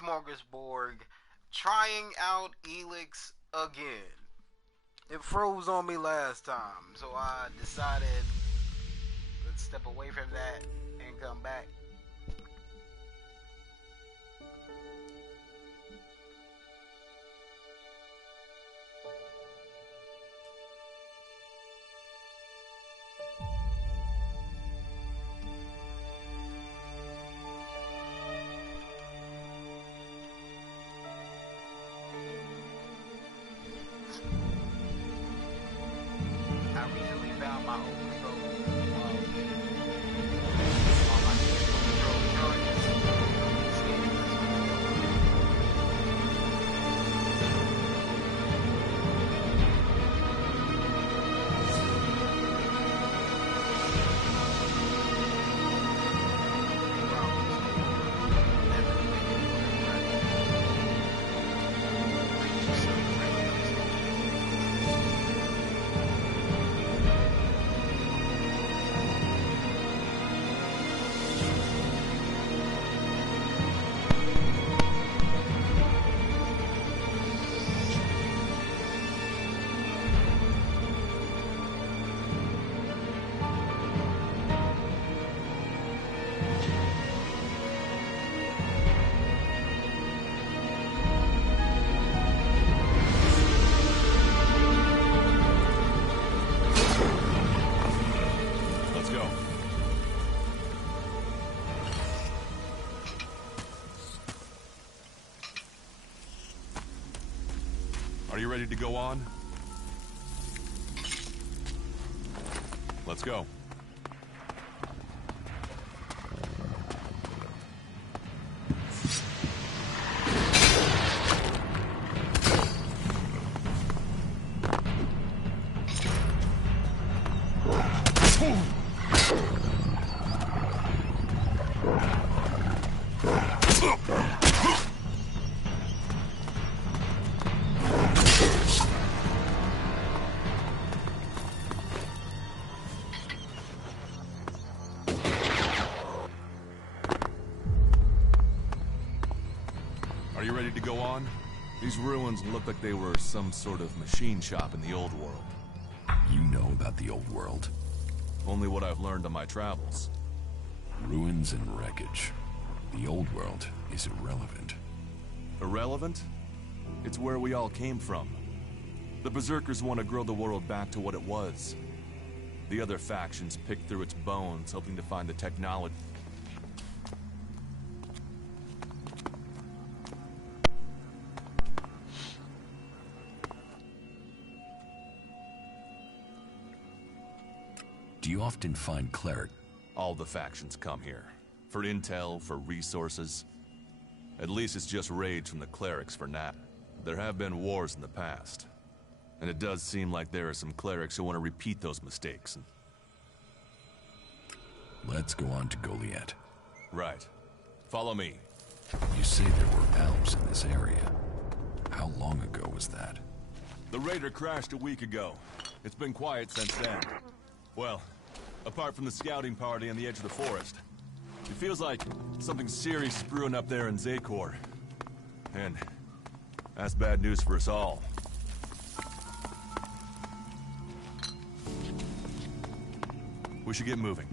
smorgasbord, trying out Elex again. It froze on me last time, so I decided let's step away from that and come back. I recently found my overthrow while my overthrow charges. Let's go. Are you ready to go on? Let's go. Are you ready to go on? These ruins look like they were some sort of machine shop in the old world. You know about the old world. Only what I've learned on my travels. Ruins and wreckage. The old world is irrelevant. Irrelevant? It's where we all came from. The Berserkers want to grow the world back to what it was. The other factions pick through its bones, hoping to find the technology. Do you often find cleric? All the factions come here. For intel, for resources. At least it's just raids from the clerics for now. There have been wars in the past. And it does seem like there are some clerics who want to repeat those mistakes. Let's go on to Goliath. Right. Follow me. You say there were elves in this area. How long ago was that? The raider crashed a week ago. It's been quiet since then. Well, apart from the scouting party on the edge of the forest. It feels like something serious is brewing up there in Zakor. And that's bad news for us all. We should get moving.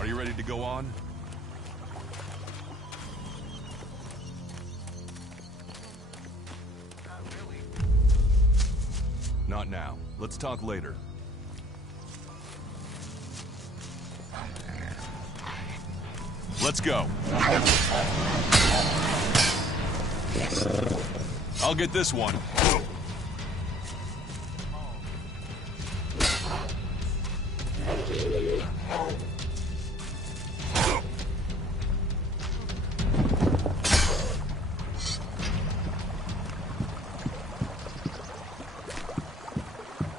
Are you ready to go on? Not really. Not now. Let's talk later. Let's go. I'll get this one.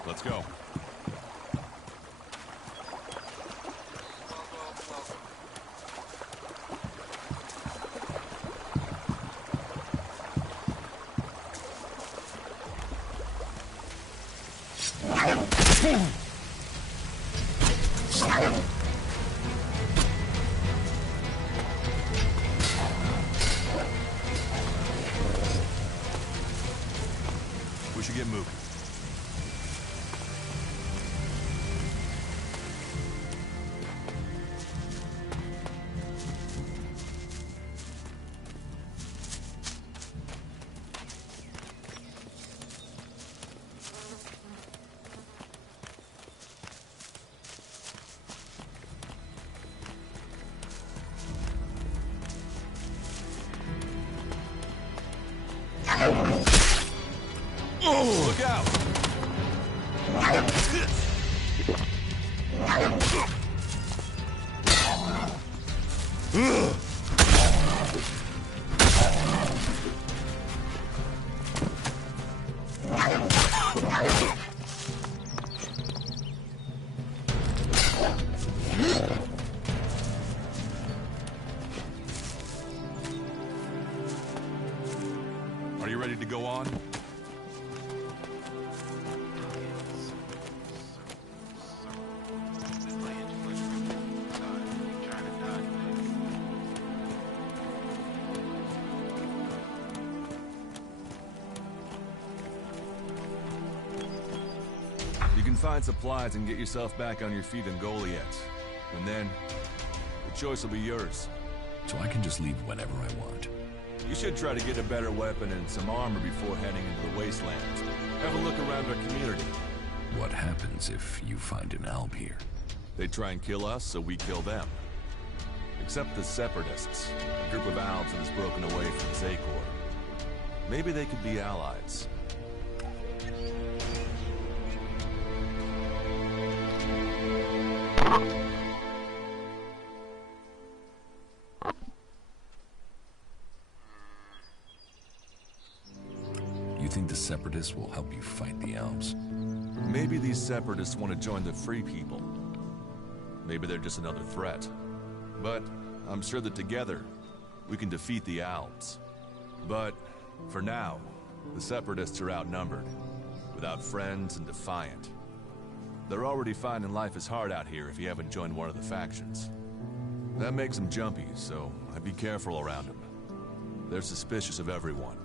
Let's go. We should get moving. Look out! Are you ready to go on? You can find supplies and get yourself back on your feet in Goliath. And then, the choice will be yours. So I can just leave whenever I want. You should try to get a better weapon and some armor before heading into the wastelands. Have a look around our community. What happens if you find an alb here? They try and kill us, so we kill them. Except the Separatists, a group of Albs that has broken away from Zakor. Maybe they could be allies. You think the Separatists will help you fight the Albs? Maybe these Separatists want to join the Free People. Maybe they're just another threat. But I'm sure that together, we can defeat the Albs. But, for now, the Separatists are outnumbered, without friends and defiant. They're already finding life is hard out here if you haven't joined one of the factions. That makes them jumpy, so I'd be careful around them. They're suspicious of everyone.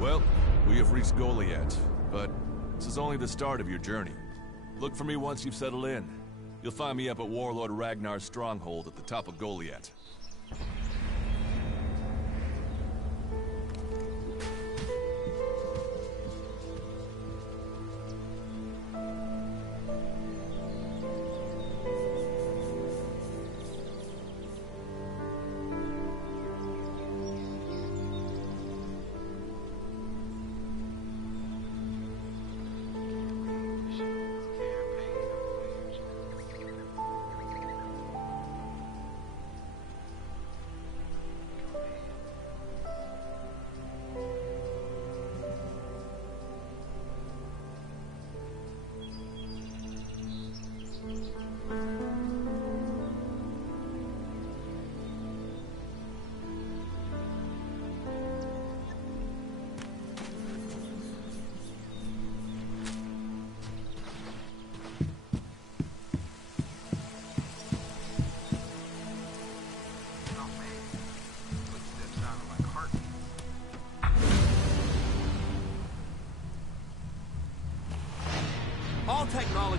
Well, we have reached Goliath, but this is only the start of your journey. Look for me once you've settled in. You'll find me up at Warlord Ragnar's stronghold at the top of Goliath.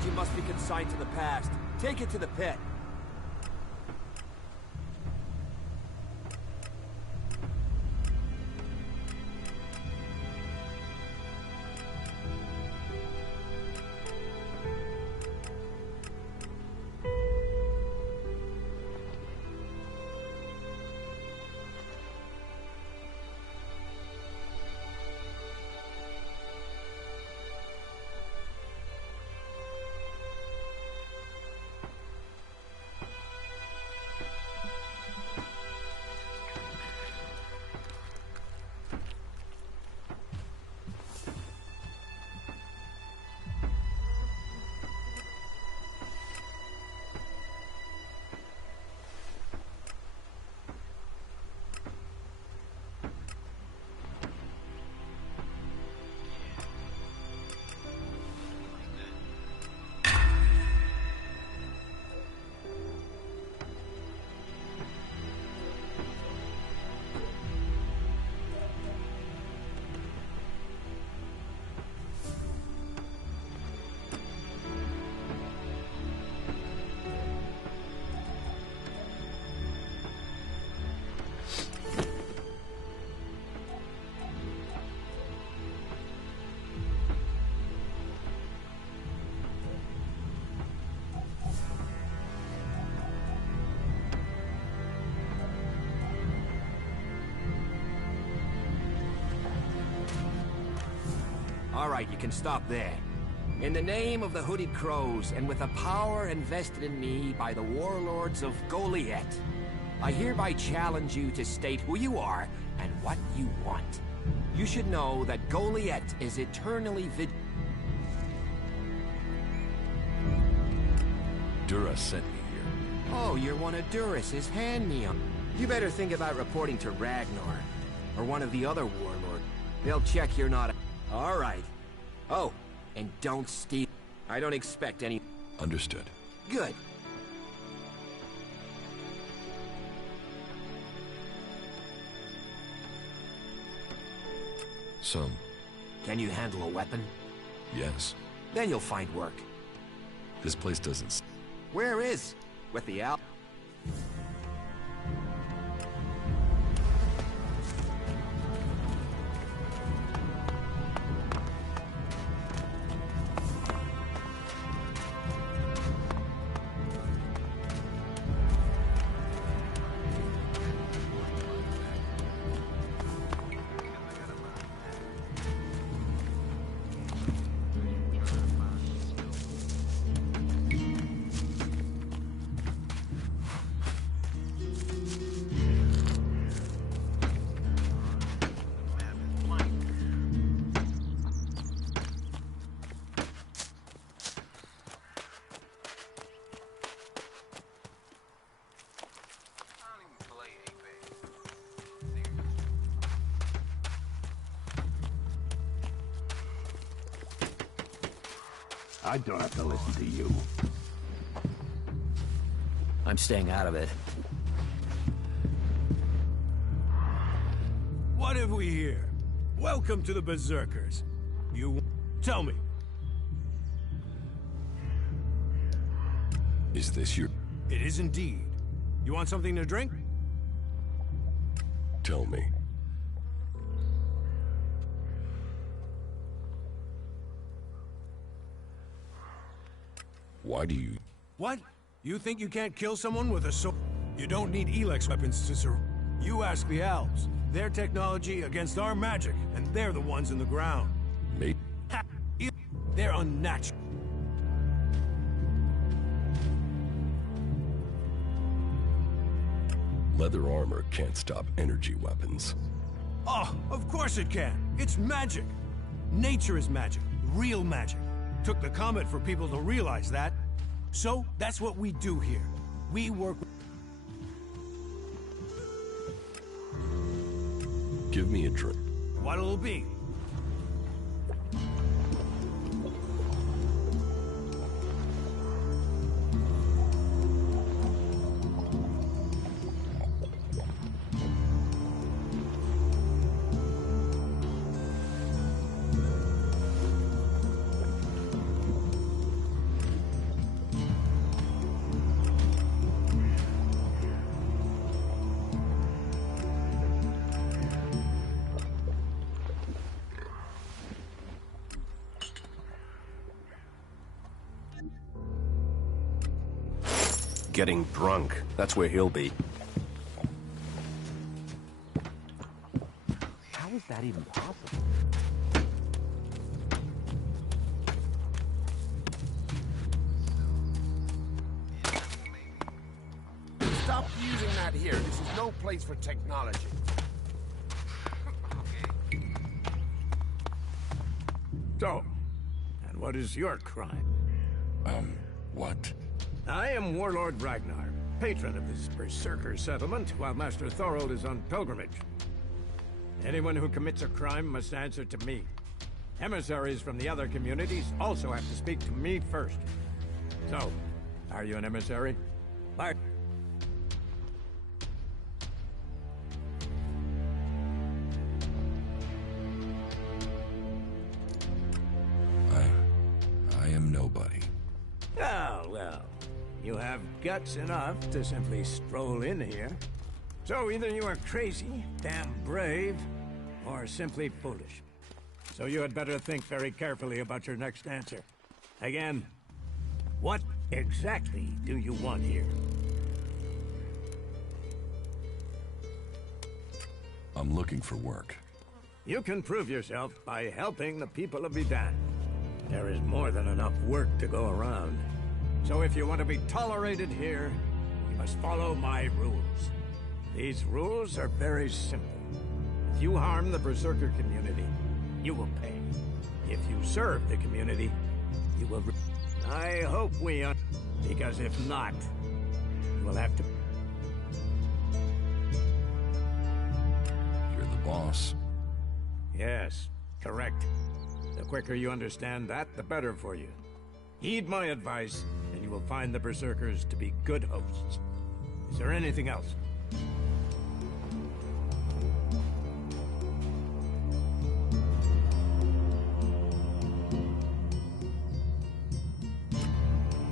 technology must be consigned to the past. Take it to the pit. All right, you can stop there. In the name of the Hooded Crows, and with the power invested in me by the warlords of Goliath, I hereby challenge you to state who you are and what you want. You should know that Goliath is eternally Dura sent me here. Oh, you're one of Duras's hand-me-on. You better think about reporting to Ragnar, or one of the other warlords. They'll check you're not... All right. Oh, and don't steal. I don't expect any... Understood. Good. Some. Can you handle a weapon? Yes. Then you'll find work. This place doesn't... Where is? With the Al... I don't have to listen to you. I'm staying out of it. What have we here? Welcome to the Berserkers. You... Tell me. Is this your... It is indeed. You want something to drink? Tell me. Why do you... What? You think you can't kill someone with a sword? You don't need Elex weapons to survive. You ask the elves. Their technology against our magic, and they're the ones in the ground. Me? They're unnatural. Leather armor can't stop energy weapons. Oh, of course it can. It's magic. Nature is magic. Real magic. Took the comet for people to realize that. So, that's what we do here. We work with... Give me a drink. What'll it be? getting drunk. That's where he'll be. How is that even possible? Stop using that here. This is no place for technology. So, and what is your crime? What? I am Warlord Ragnar, patron of this Berserker settlement, while Master Thorold is on pilgrimage. Anyone who commits a crime must answer to me. Emissaries from the other communities also have to speak to me first. So, are you an emissary? Bart. I am nobody. Oh, well. You have guts enough to simply stroll in here. So either you are crazy, damn brave, or simply foolish. So you had better think very carefully about your next answer. Again, what exactly do you want here? I'm looking for work. You can prove yourself by helping the people of Vidan. There is more than enough work to go around. So if you want to be tolerated here, you must follow my rules. These rules are very simple. If you harm the Berserker community, you will pay. If you serve the community, you will... I hope we are... Because if not, you will have to... You're the boss. Yes, correct. The quicker you understand that, the better for you. Heed my advice, and you will find the Berserkers to be good hosts. Is there anything else?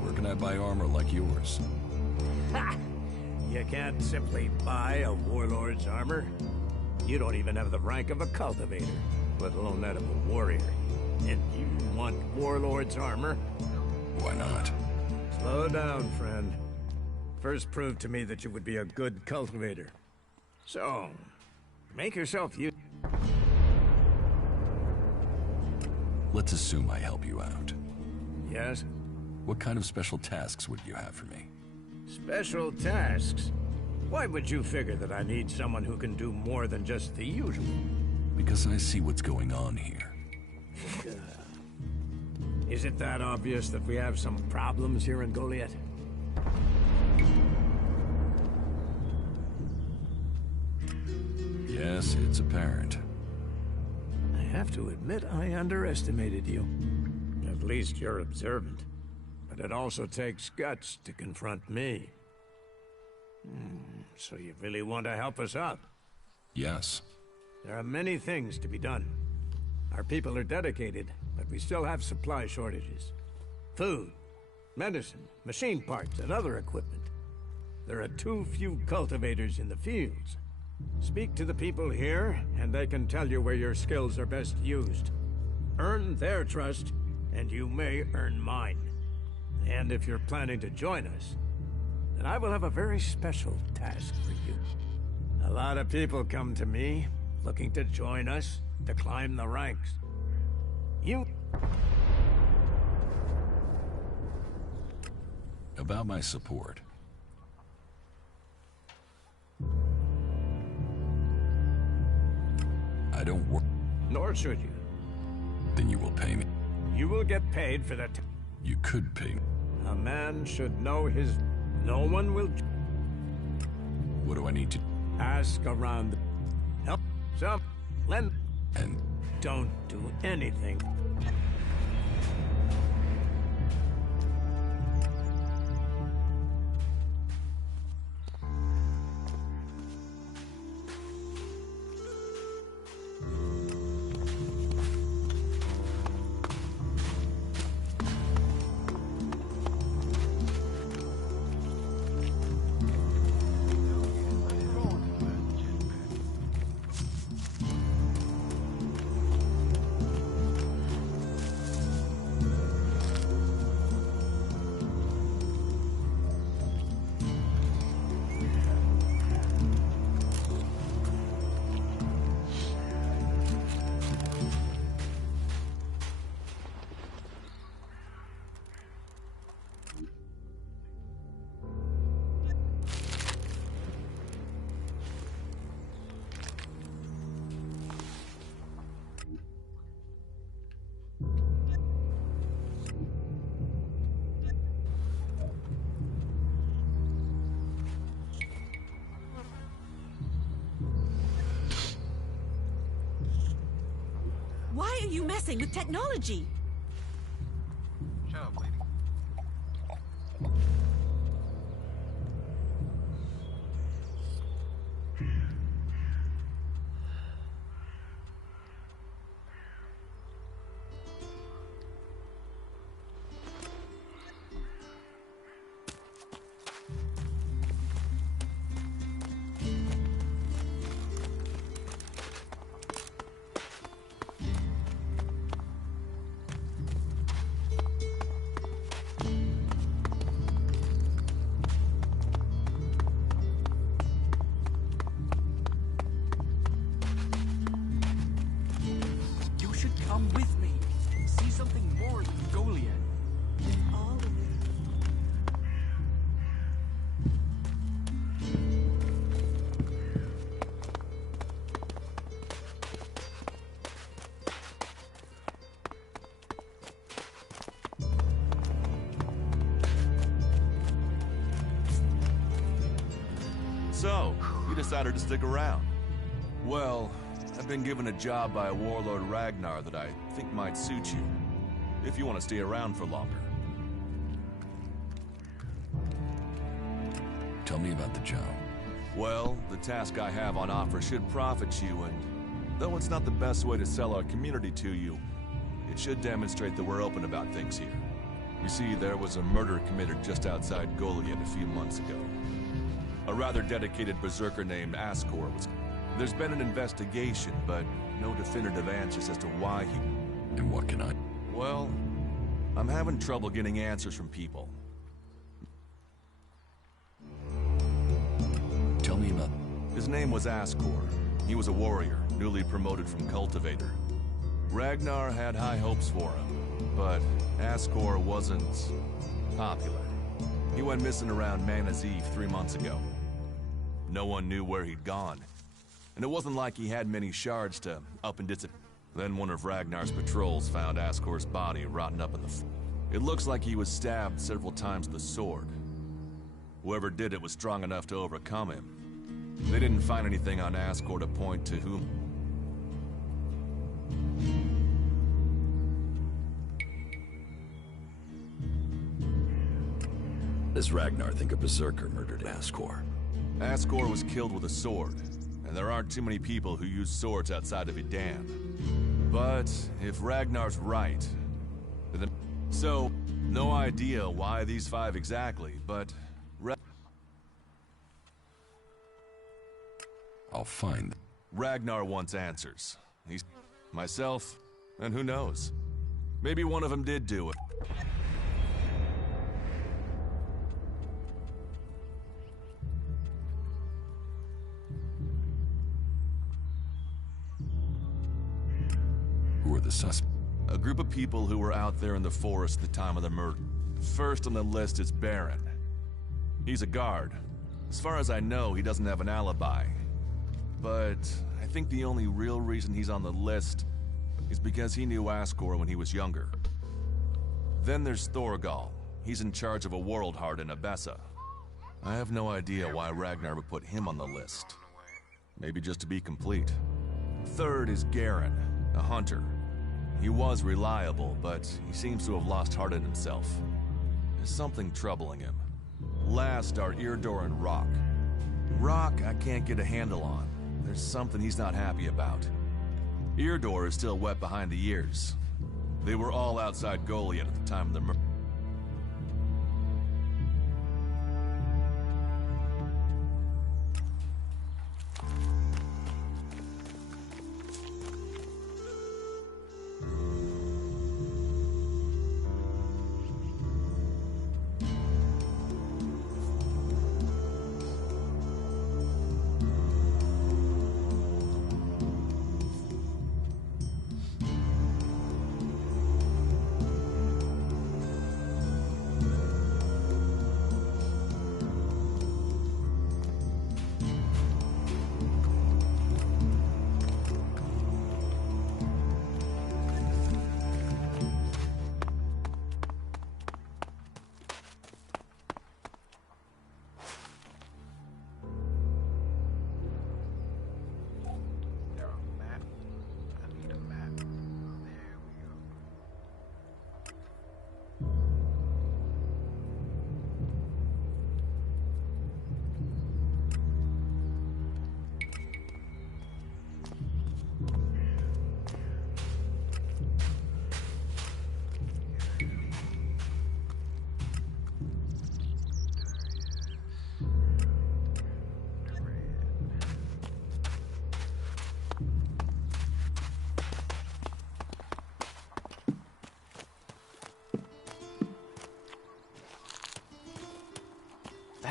Where can I buy armor like yours? Ha! You can't simply buy a warlord's armor. You don't even have the rank of a cultivator, let alone that of a warrior. And you want warlord's armor? Why not? Slow down, friend. First prove to me that you would be a good cultivator. So, make yourself use... Let's assume I help you out. Yes? What kind of special tasks would you have for me? Special tasks? Why would you figure that I need someone who can do more than just the usual? Because I see what's going on here. Is it that obvious that we have some problems here in Goliath? Yes, it's apparent. I have to admit I underestimated you. At least you're observant. But it also takes guts to confront me. So you really want to help us out? Yes. There are many things to be done. Our people are dedicated, but we still have supply shortages. Food, medicine, machine parts, and other equipment. There are too few cultivators in the fields. Speak to the people here, and they can tell you where your skills are best used. Earn their trust, and you may earn mine. And if you're planning to join us, then I will have a very special task for you. A lot of people come to me, looking to join us, to climb the ranks. You... About my support. I don't work. Nor should you. Then you will pay me. You will get paid for that. You could pay me. A man should know his... No one will... What do I need to... Ask around. Help some. Lend. And... Don't do anything. are you messing with technology? Shut up, lady. You should come with me. See something more than Goliath. All of it. So, you decided to stick around. Well, I've been given a job by a warlord Ragnar that I think might suit you, if you want to stay around for longer. Tell me about the job. Well, the task I have on offer should profit you, and though it's not the best way to sell our community to you, it should demonstrate that we're open about things here. You see, there was a murder committed just outside Goliath a few months ago. A rather dedicated berserker named Ascor was... There's been an investigation, but no definitive answers as to why he... And what can I... Well, I'm having trouble getting answers from people. Tell me about... His name was Ascor. He was a warrior, newly promoted from cultivator. Ragnar had high hopes for him, but Ascor wasn't popular. He went missing around Mana's Eve 3 months ago. No one knew where he'd gone. And it wasn't like he had many shards to up and disappear. Then one of Ragnar's patrols found Ascor's body rotting up in the... It looks like he was stabbed several times with a sword. Whoever did it was strong enough to overcome him. They didn't find anything on Ascor to point to whom... Does Ragnar think a berserker murdered Ascor? Ascor was killed with a sword, and there aren't too many people who use swords outside of Idan. But if Ragnar's right, then... So, no idea why these 5 exactly, but... I'll find them. Ragnar wants answers. He's... myself, and who knows? Maybe one of them did do it. Who are the suspects? A group of people who were out there in the forest at the time of the murder. First on the list is Baron. He's a guard. As far as I know, he doesn't have an alibi. But I think the only real reason he's on the list is because he knew Ascor when he was younger. Then there's Thorgal. He's in charge of a world heart in Abessa. I have no idea why Ragnar would put him on the list. Maybe just to be complete. Third is Garen, a hunter. He was reliable, but he seems to have lost heart in himself. There's something troubling him. Last are Eardor and Rock. Rock I can't get a handle on. There's something he's not happy about. Eardor is still wet behind the ears. They were all outside Goliath at the time of the murder.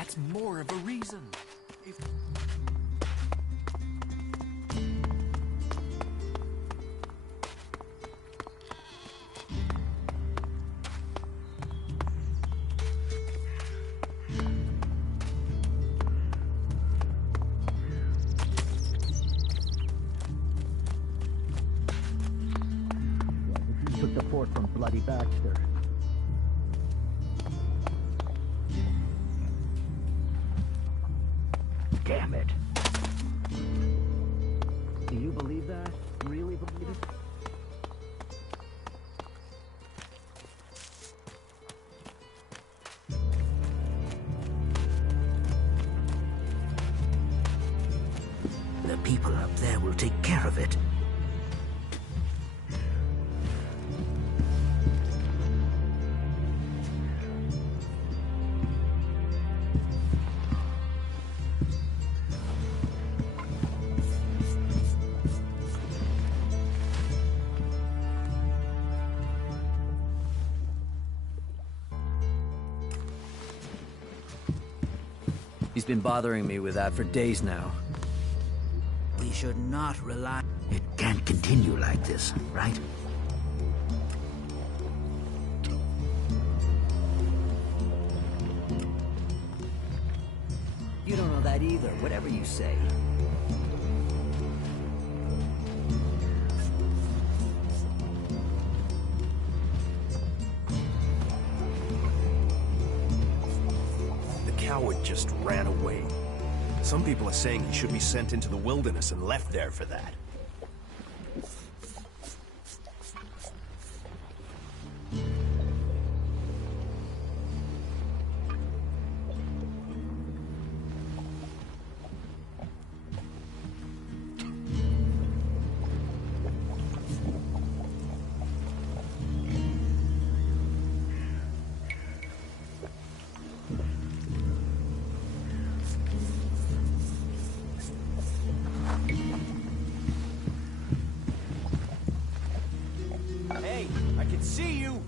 That's more of a reason. If... Took the fort from Bloody Baxter. Damn it. Do you believe that? Really believe it? The people up there will take care of it. He's been bothering me with that for days now. We should not rely... It can't continue like this, right? You don't know that either, whatever you say. Coward just ran away. Some people are saying he should be sent into the wilderness and left there for that. Hey, I can see you!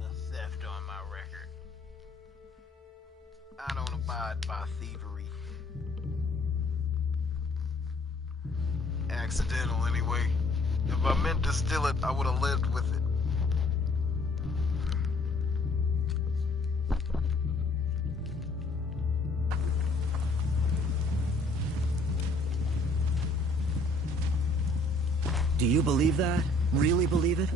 A theft on my record. I don't abide by thievery. Accidental, anyway. If I meant to steal it, I would have lived with it. Do you believe that? Really believe it?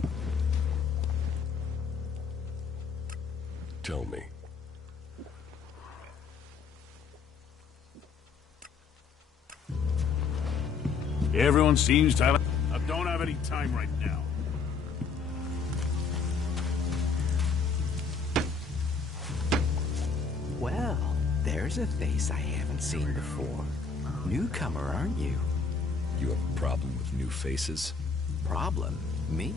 Tell me. Everyone seems to have... I don't have any time right now. Well, there's a face I haven't seen before. Newcomer, aren't you? You have a problem with new faces? Problem? Me?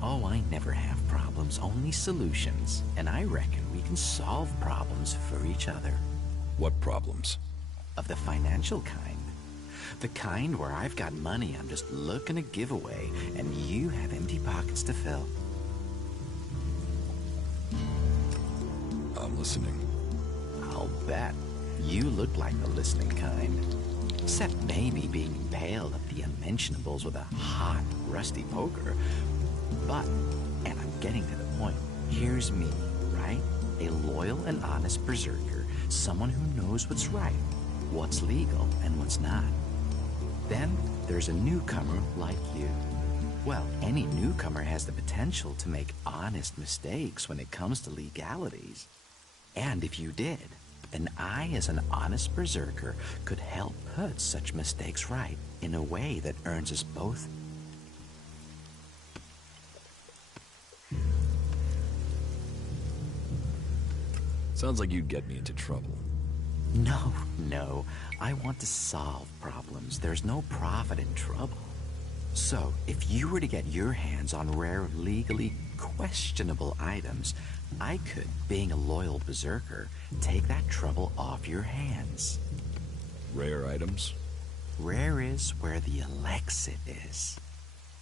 Oh, I never have problems, only solutions. And I reckon we can solve problems for each other. What problems? Of the financial kind. The kind where I've got money I'm just looking to give away, and you have empty pockets to fill. I'm listening. I'll bet. You look like the listening kind. Except maybe being impaled at the unmentionables with a hot, rusty poker. But, and I'm getting to the point, here's me, right? A loyal and honest berserker. Someone who knows what's right, what's legal, and what's not. Then, there's a newcomer like you. Well, any newcomer has the potential to make honest mistakes when it comes to legalities. And if you did, then I, as an honest berserker, could help put such mistakes right in a way that earns us both. Sounds like you'd get me into trouble. No. I want to solve problems. There's no profit in trouble. So, if you were to get your hands on rare, legally questionable items, I could, being a loyal berserker, take that trouble off your hands. Rare items? Rare is where the Elexit is.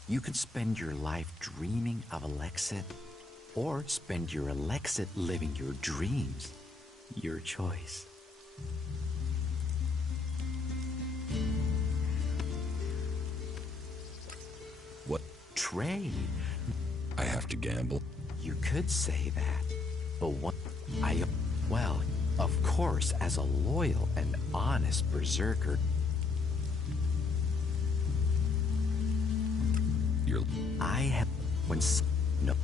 You can spend your life dreaming of Elexit, or spend your Elexit living your dreams. Your choice. What? Trade. I have to gamble. You could say that, but what well, of course, as a loyal and honest berserker, I have no.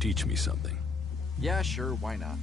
Teach me something. Yeah, sure, why not?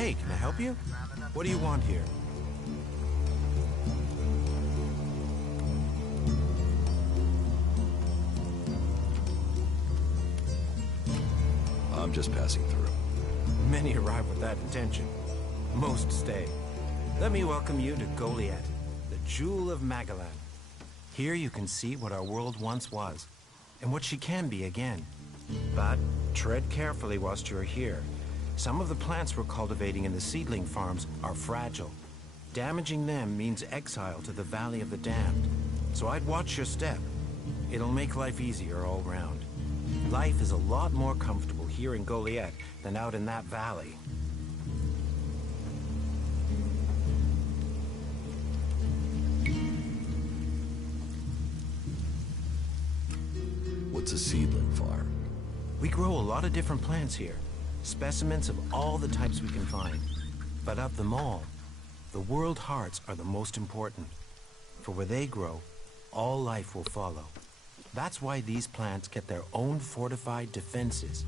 Hey, can I help you? What do you want here? I'm just passing through. Many arrive with that intention. Most stay. Let me welcome you to Goliath, the Jewel of Magellan. Here you can see what our world once was, and what she can be again. But tread carefully whilst you're here. Some of the plants we're cultivating in the seedling farms are fragile. Damaging them means exile to the Valley of the Damned. So I'd watch your step. It'll make life easier all round. Life is a lot more comfortable here in Goliath than out in that valley. What's a seedling farm? We grow a lot of different plants here. Specimens of all the types we can find. But of them all, the world hearts are the most important. For where they grow, all life will follow. That's why these plants get their own fortified defenses.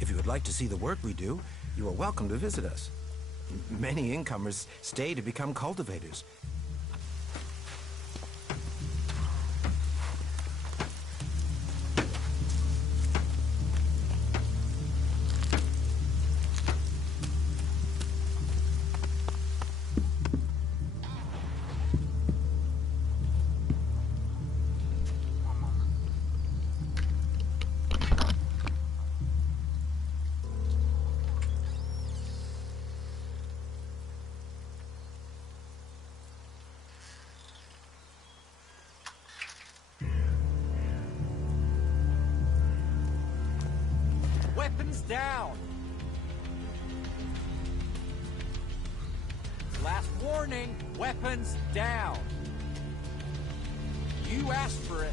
If you would like to see the work we do, you are welcome to visit us. Many incomers stay to become cultivators. Weapons down! Last warning, weapons down! You asked for it.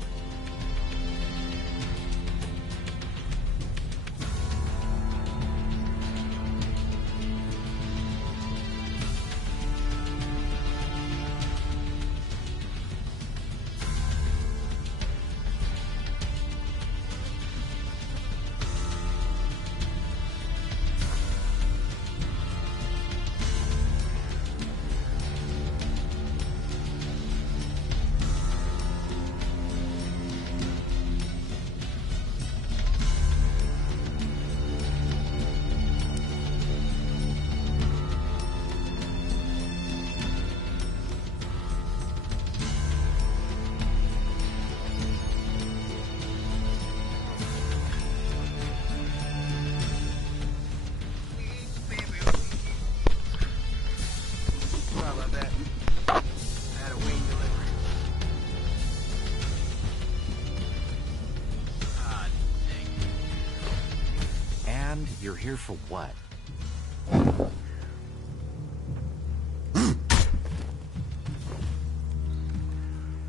here for what?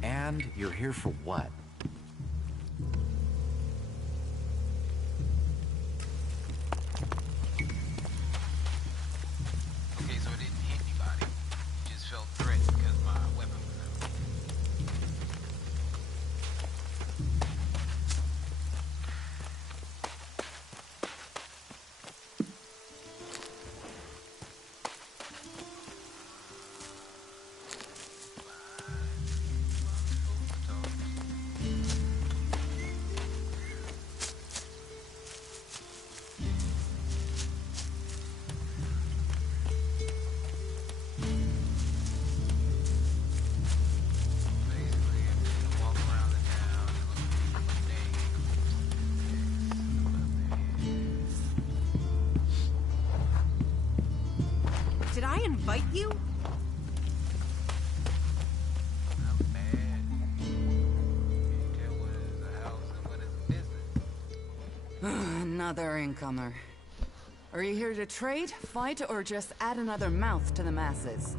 And you're here for what? Okay, so it didn't hit anybody. It just felt threatened because my weapon was out. Did I invite you? Another incomer. Are you here to trade, fight, or just add another mouth to the masses?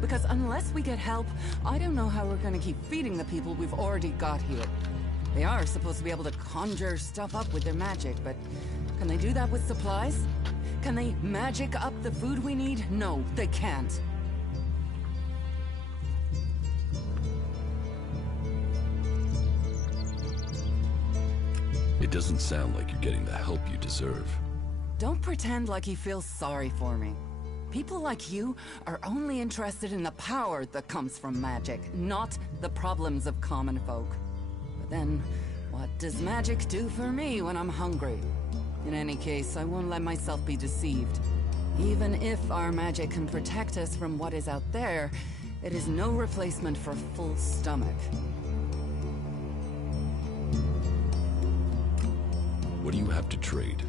Because unless we get help, I don't know how we're gonna keep feeding the people we've already got here. They are supposed to be able to conjure stuff up with their magic, but can they do that with supplies? Can they magic up the food we need? No, they can't. It doesn't sound like you're getting the help you deserve. Don't pretend like you feel sorry for me. People like you are only interested in the power that comes from magic, not the problems of common folk. But then, what does magic do for me when I'm hungry? In any case, I won't let myself be deceived. Even if our magic can protect us from what is out there, it is no replacement for a full stomach. What do you have to trade?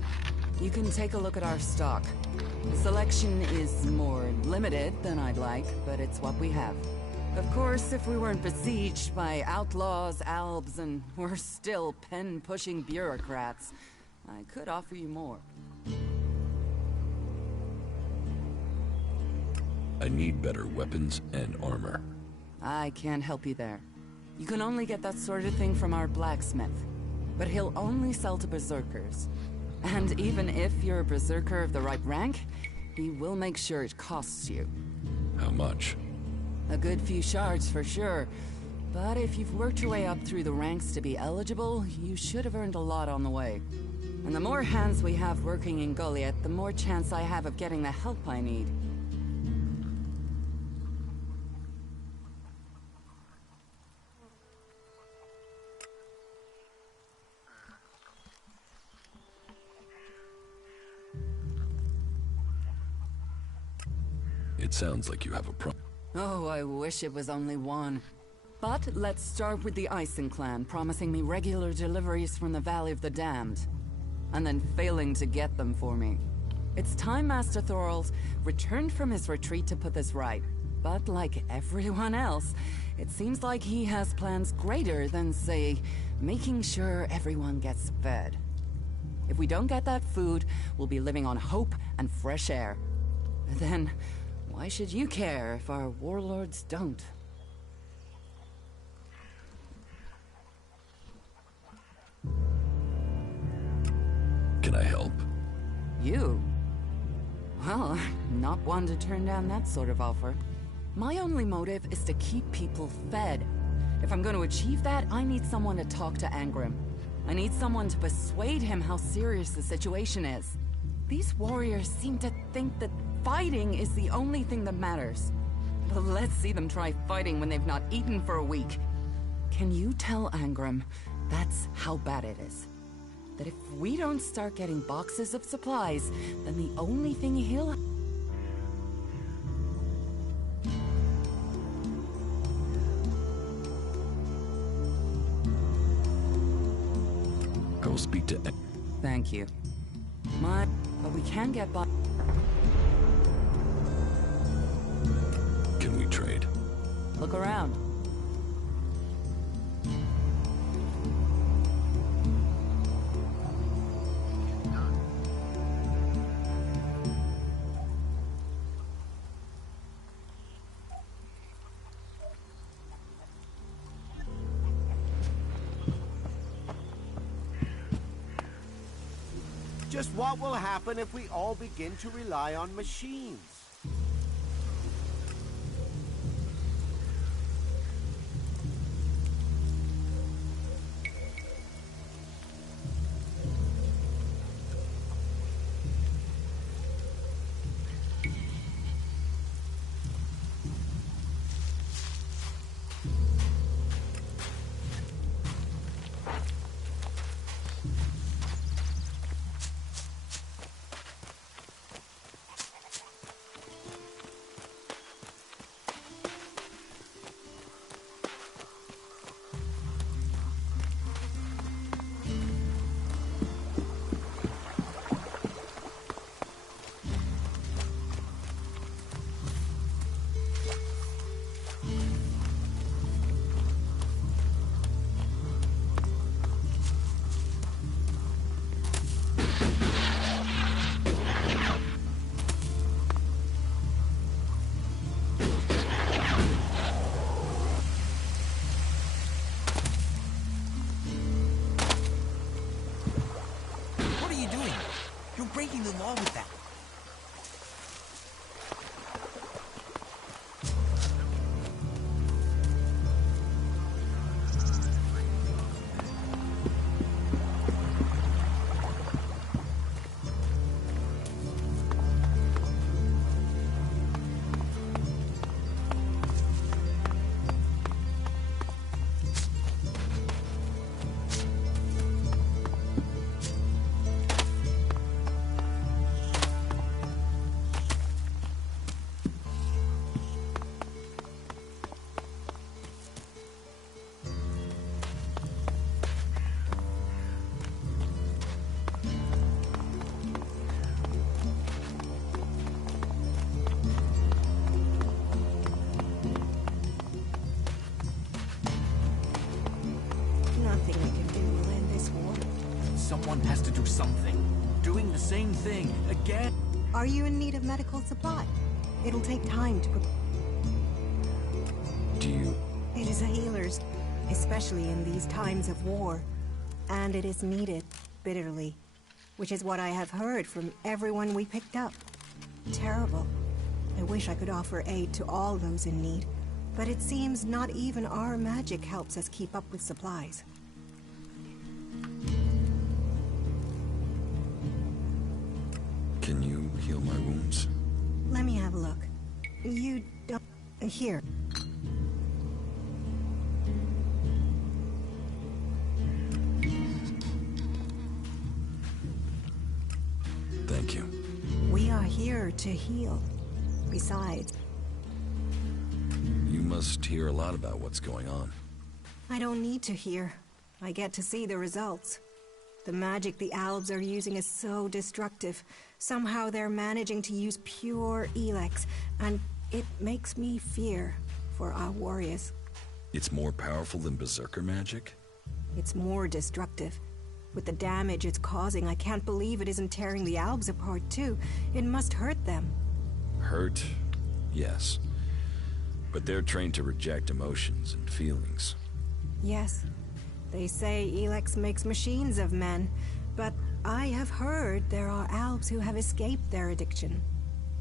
You can take a look at our stock. The selection is more limited than I'd like, but it's what we have. Of course, if we weren't besieged by outlaws, albs, and we're still pen-pushing bureaucrats, I could offer you more. I need better weapons and armor. I can't help you there. You can only get that sort of thing from our blacksmith. But he'll only sell to berserkers. And even if you're a berserker of the right rank, he will make sure it costs you. How much? A good few shards for sure. But if you've worked your way up through the ranks to be eligible, you should have earned a lot on the way. And the more hands we have working in Goliath, the more chance I have of getting the help I need. It sounds like you have a problem. Oh, I wish it was only one. But let's start with the Ison clan, promising me regular deliveries from the Valley of the Damned. And then failing to get them for me. It's time Master Thorald returned from his retreat to put this right. But like everyone else, it seems like he has plans greater than, say, making sure everyone gets fed. If we don't get that food, we'll be living on hope and fresh air. Then, why should you care if our warlords don't? Can I help? You? Well, not one to turn down that sort of offer. My only motive is to keep people fed. If I'm going to achieve that, I need someone to talk to Angrim. I need someone to persuade him how serious the situation is. These warriors seem to think that fighting is the only thing that matters. But let's see them try fighting when they've not eaten for a week. Can you tell Angrim that's how bad it is? That if we don't start getting boxes of supplies, then the only thing he'll... I will speak to... Thank you. But we can get by... Can we trade? Look around. just what will happen if we all begin to rely on machines. Breaking the law with that. Someone has to do something. Doing the same thing again. Are you in need of medical supply? It'll take time to prepare. Do you... It is a healer's, especially in these times of war. And it is needed, bitterly. Which is what I have heard from everyone we picked up. Terrible. I wish I could offer aid to all those in need. But it seems not even our magic helps us keep up with supplies. Can you heal my wounds? Let me have a look. You don't... Here. Thank you. We are here to heal. Besides... You must hear a lot about what's going on. I don't need to hear. I get to see the results. The magic the Albs are using is so destructive. Somehow they're managing to use pure Elex, and it makes me fear for our warriors. It's more powerful than Berserker magic? It's more destructive. With the damage it's causing, I can't believe it isn't tearing the Albs apart too. It must hurt them. Hurt? Yes. But they're trained to reject emotions and feelings. Yes. They say Elex makes machines of men, but I have heard there are Albs who have escaped their addiction.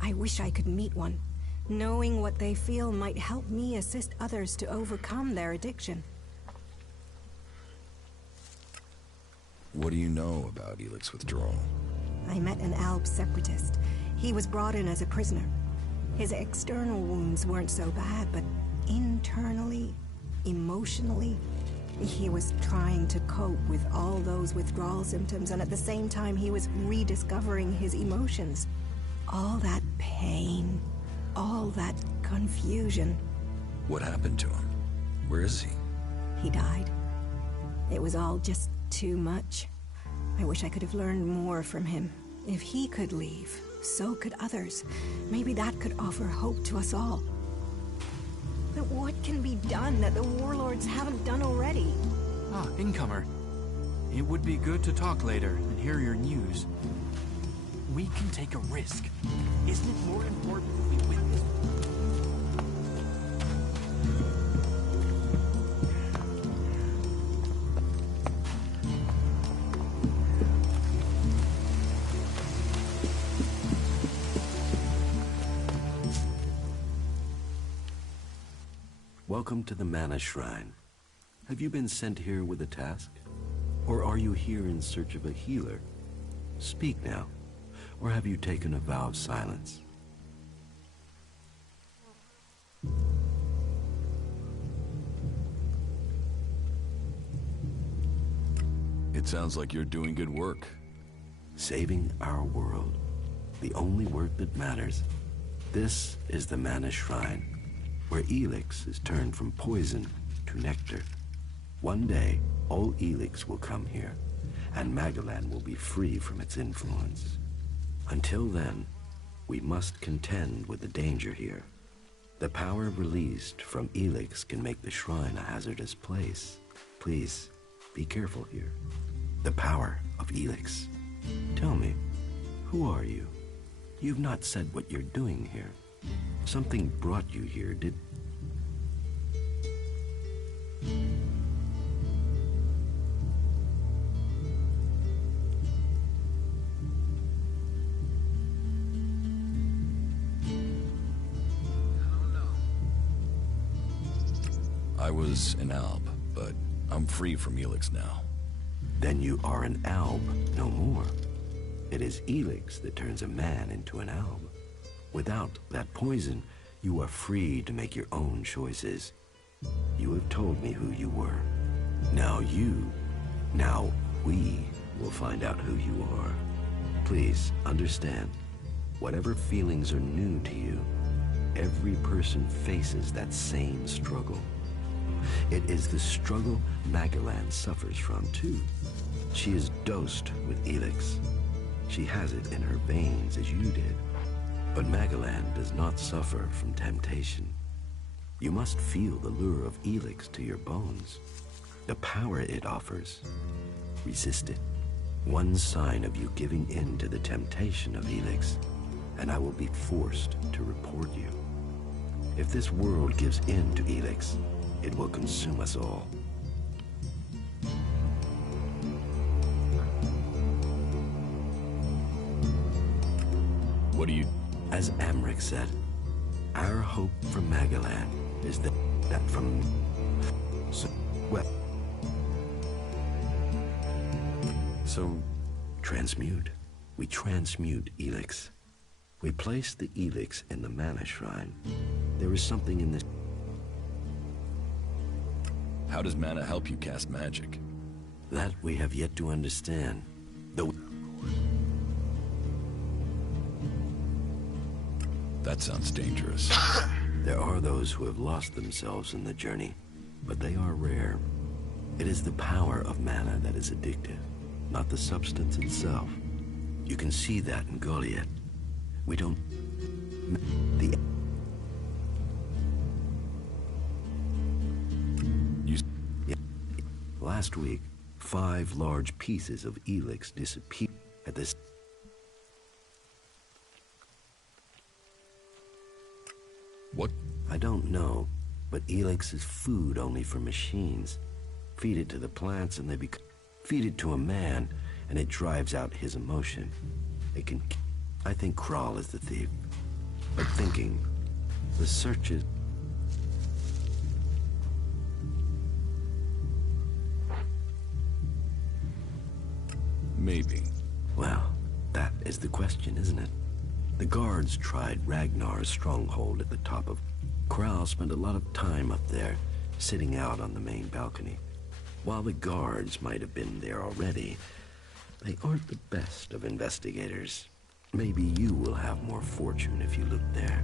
I wish I could meet one. Knowing what they feel might help me assist others to overcome their addiction. What do you know about Elex withdrawal? I met an Alb separatist. He was brought in as a prisoner. His external wounds weren't so bad, but internally, emotionally, he was trying to cope with all those withdrawal symptoms, and at the same time he was rediscovering his emotions. All that pain, all that confusion. What happened to him? Where is he? He died. It was all just too much. I wish I could have learned more from him. If he could leave, so could others. Maybe that could offer hope to us all. But what can be done that the warlords haven't done already? Ah, incomer. It would be good to talk later and hear your news. We can take a risk. Isn't it more important that we win this? Welcome to the Mana Shrine. Have you been sent here with a task? Or are you here in search of a healer? Speak now. Or have you taken a vow of silence? It sounds like you're doing good work. Saving our world. The only work that matters. This is the Mana Shrine, where Elex is turned from poison to nectar. One day, all Elex will come here, and Magalan will be free from its influence. Until then, we must contend with the danger here. The power released from Elex can make the shrine a hazardous place. Please, be careful here. The power of Elex. Tell me, who are you? You've not said what you're doing here. Something brought you here, did... I was an alb, but I'm free from Elex now. Then you are an alb, no more. It is Elex that turns a man into an alb. Without that poison, you are free to make your own choices. You have told me who you were. Now we will find out who you are. Please, understand, whatever feelings are new to you, every person faces that same struggle. It is the struggle Magalan suffers from, too. She is dosed with Elex. She has it in her veins as you did. But Magalan does not suffer from temptation. You must feel the lure of Elex to your bones. The power it offers. Resist it. One sign of you giving in to the temptation of Elex, and I will be forced to report you. If this world gives in to Elex, it will consume us all. What do you... As Amric said, our hope for Magalan is that from... So, transmute. We transmute Elex. We place the Elex in the Mana Shrine. There is something in this... How does mana help you cast magic? That we have yet to understand. Though... That sounds dangerous. There are those who have lost themselves in the journey, but they are rare. It is the power of mana that is addictive, not the substance itself. You can see that in Goliath. We don't... Last week, 5 large pieces of Elex disappeared at this... What? I don't know, but Elex is food only for machines. Feed it to the plants and they become... Feed it to a man and it drives out his emotion. It can... I think Kral is the thief. But thinking, the search is... Maybe. Well, that is the question, isn't it? The guards tried Ragnar's stronghold at the top of... Kral spent a lot of time up there, sitting out on the main balcony. While the guards might have been there already, they aren't the best of investigators. Maybe you will have more fortune if you look there.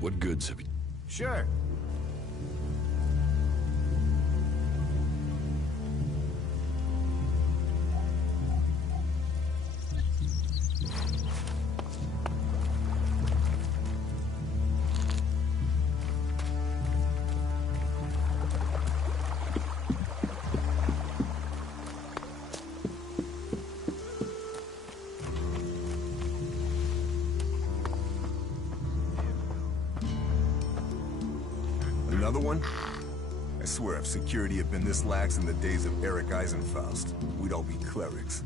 What goods have you... Sure. Another one? I swear if security had been this lax in the days of Eric Eisenfaust, we'd all be clerics.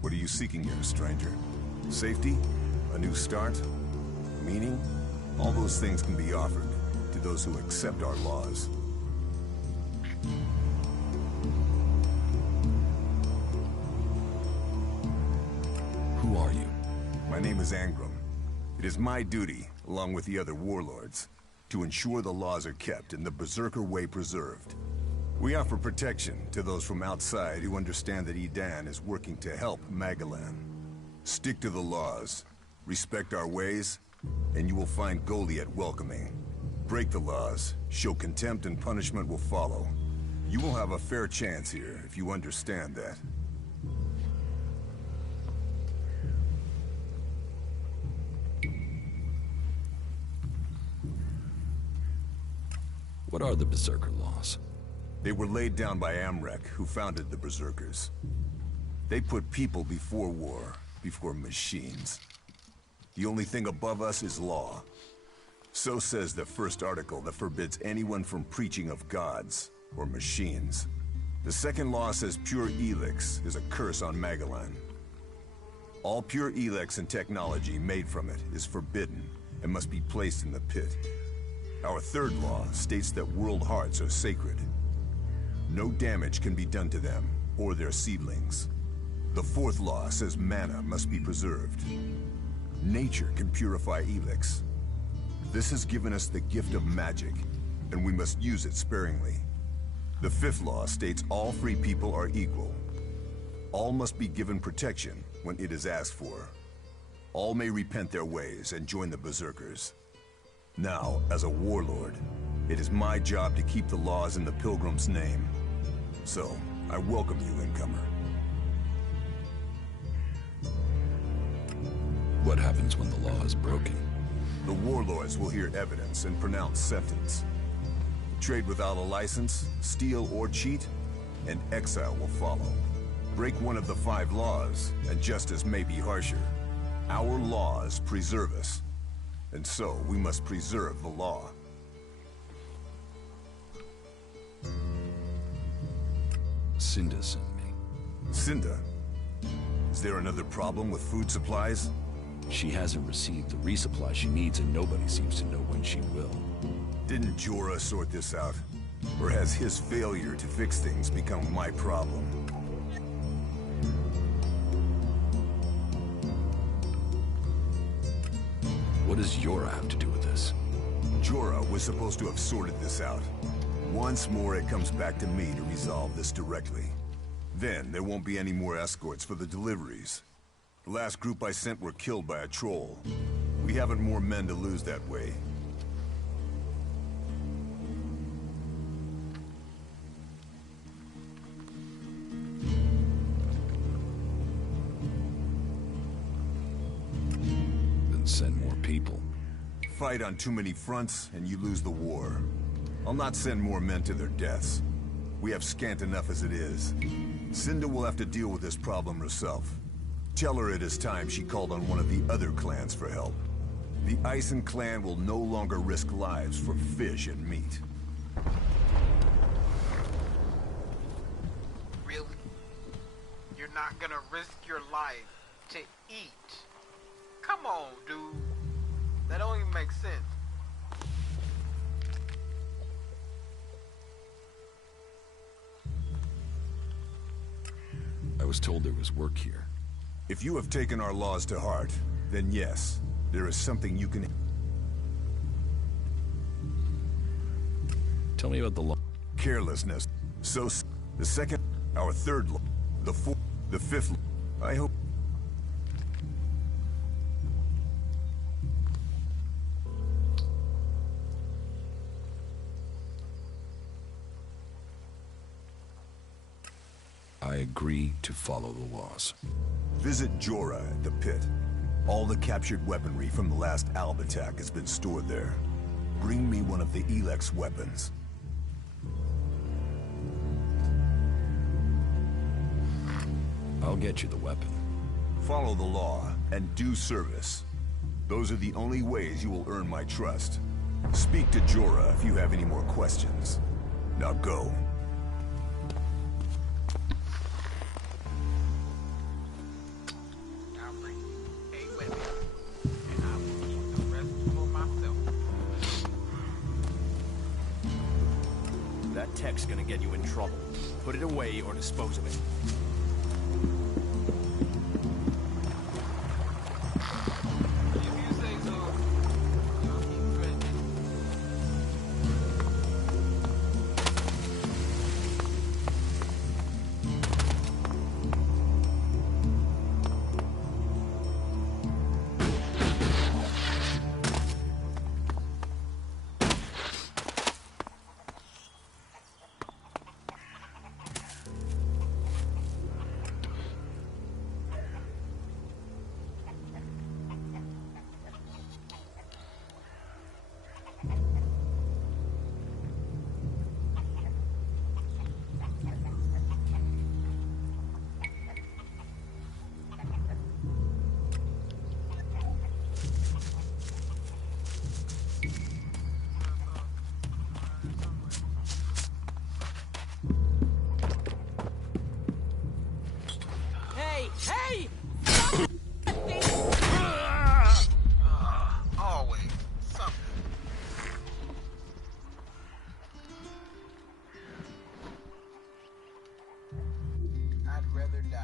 What are you seeking here, stranger? Safety? A new start? Meaning? All those things can be offered to those who accept our laws. Who are you? My name is Angram. It is my duty, along with the other warlords, to ensure the laws are kept and the Berserker way preserved. We offer protection to those from outside who understand that Edan is working to help Magalan. Stick to the laws, respect our ways, and you will find Goliath welcoming. Break the laws, show contempt, and punishment will follow. You will have a fair chance here if you understand that. What are the Berserker laws? They were laid down by Amrek, who founded the Berserkers. They put people before war, before machines. The only thing above us is law. So says the first article that forbids anyone from preaching of gods or machines. The second law says pure Elex is a curse on Magalan. All pure Elex and technology made from it is forbidden and must be placed in the pit. Our third law states that world hearts are sacred. No damage can be done to them or their seedlings. The fourth law says mana must be preserved. Nature can purify Elex. This has given us the gift of magic, and we must use it sparingly. The fifth law states all free people are equal. All must be given protection when it is asked for. All may repent their ways and join the Berserkers. Now, as a warlord, it is my job to keep the laws in the Pilgrim's name. So, I welcome you, incomer. What happens when the law is broken? The warlords will hear evidence and pronounce sentence. Trade without a license, steal or cheat, and exile will follow. Break one of the 5 laws, and justice may be harsher. Our laws preserve us, and so we must preserve the law. Cinda sent me. Cinda? Is there another problem with food supplies? She hasn't received the resupply she needs, and nobody seems to know when she will. Didn't Jorah sort this out? Or has his failure to fix things become my problem? What does Jorah have to do with this? Jorah was supposed to have sorted this out. Once more, it comes back to me to resolve this directly. Then, there won't be any more escorts for the deliveries. The last group I sent were killed by a troll. We haven't more men to lose that way. Then send more people. Fight on too many fronts, and you lose the war. I'll not send more men to their deaths. We have scant enough as it is. Cinda will have to deal with this problem herself. Tell her it is time she called on one of the other clans for help. The Ison clan will no longer risk lives for fish and meat. Really? You're not gonna risk your life to eat? Come on, dude. That don't even make sense. I was told there was work here. If you have taken our laws to heart, then yes, there is something you can... Tell me about the law. Carelessness. So, the second, our third law, the fourth, the fifth law. I hope... I agree to follow the laws. Visit Jorah at the pit. All the captured weaponry from the last Alb attack has been stored there. Bring me one of the Elex weapons. I'll get you the weapon. Follow the law and do service. Those are the only ways you will earn my trust. Speak to Jorah if you have any more questions. Now go. tech's gonna get you in trouble. Put it away or dispose of it. Hey! Always something. I'd rather die.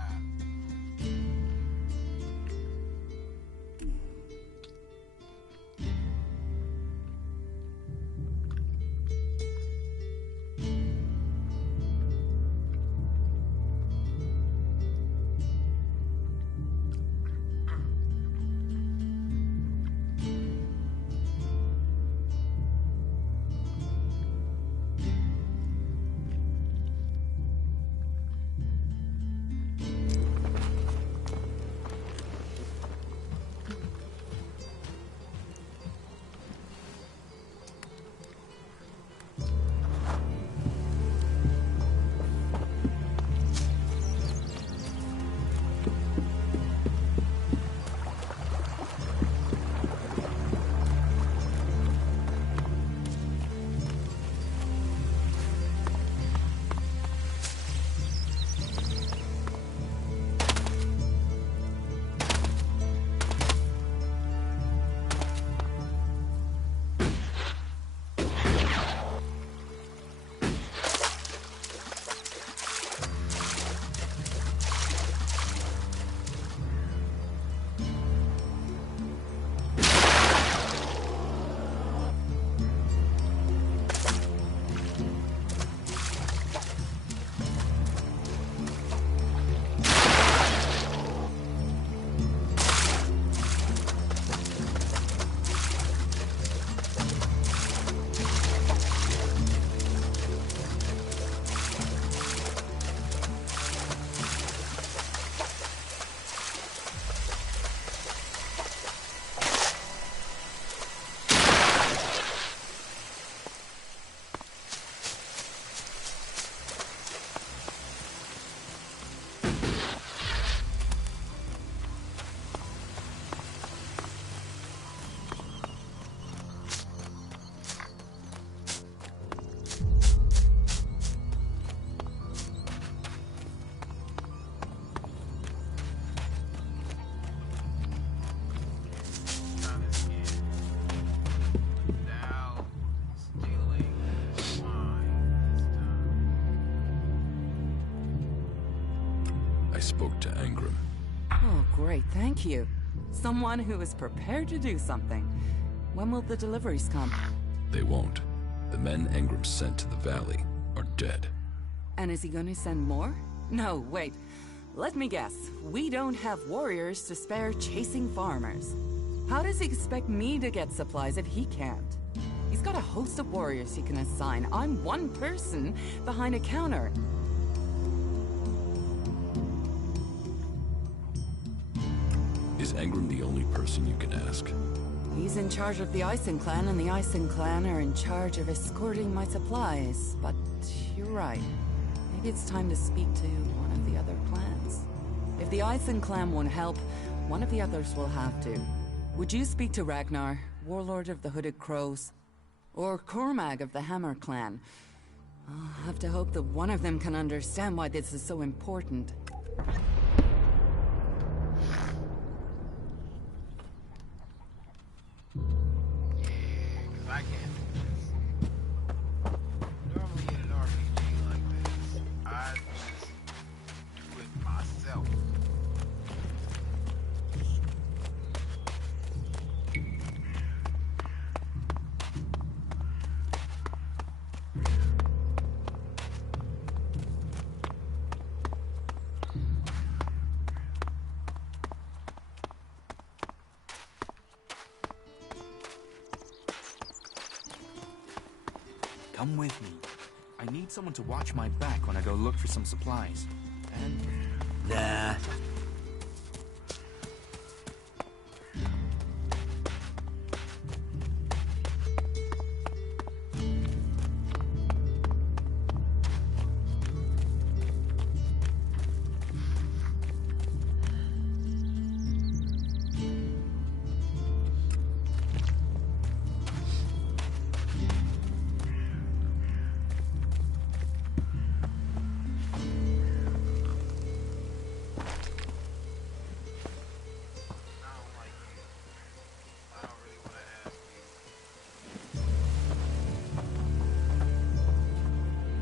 Spoke to Engram. Oh, great, thank you. Someone who is prepared to do something. When will the deliveries come? They won't. The men Engram sent to the valley are dead. And is he going to send more? No, wait. Let me guess. We don't have warriors to spare chasing farmers. How does he expect me to get supplies if he can't? He's got a host of warriors he can assign. I'm one person behind a counter. Is Engram the only person you can ask? He's in charge of the Ison clan, and the Ison clan are in charge of escorting my supplies. But you're right. Maybe it's time to speak to one of the other clans. If the Ison clan won't help, one of the others will have to. Would you speak to Ragnar, warlord of the Hooded Crows? Or Cormag of the Hammer clan? I'll have to hope that one of them can understand why this is so important. I can't do this. Normally in an army, Come with me. I need someone to watch my back when I go look for some supplies. And... Nah.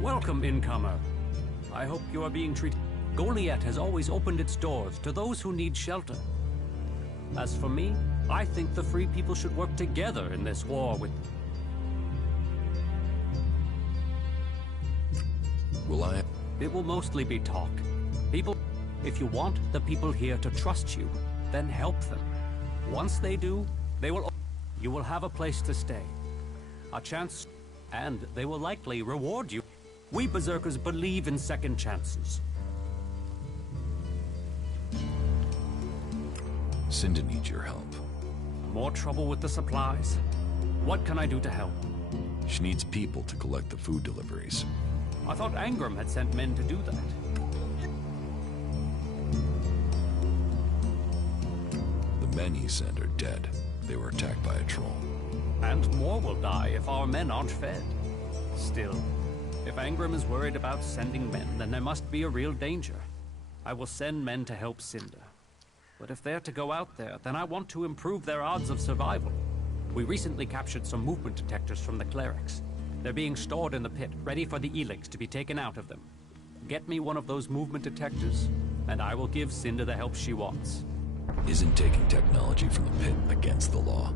Welcome, incomer. I hope you are being treated. Goliath has always opened its doors to those who need shelter. As for me, I think the free people should work together in this war with... Will I? It will mostly be talk. People... If you want the people here to trust you, then help them. Once they do, they will... You will have a place to stay. A chance... And they will likely reward you. We Berserkers believe in second chances. Cinda needs your help. More trouble with the supplies. What can I do to help? She needs people to collect the food deliveries. I thought Angram had sent men to do that. The men he sent are dead. They were attacked by a troll. And more will die if our men aren't fed. Still, if Angram is worried about sending men, then there must be a real danger. I will send men to help Cinda. But if they're to go out there, then I want to improve their odds of survival. We recently captured some movement detectors from the clerics. They're being stored in the pit, ready for the Elex to be taken out of them. Get me one of those movement detectors, and I will give Cinda the help she wants. Isn't taking technology from the pit against the law?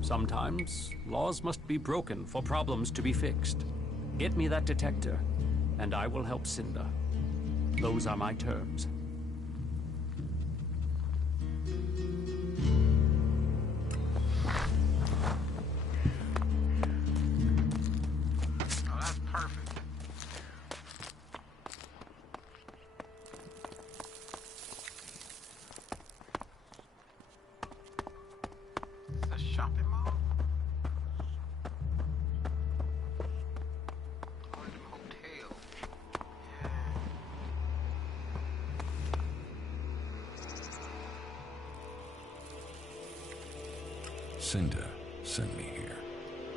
Sometimes, laws must be broken for problems to be fixed. Get me that detector, and I will help Cinda. Those are my terms. Oh, that's perfect. It's a shopping mall? Hotel. Cinda sent me here.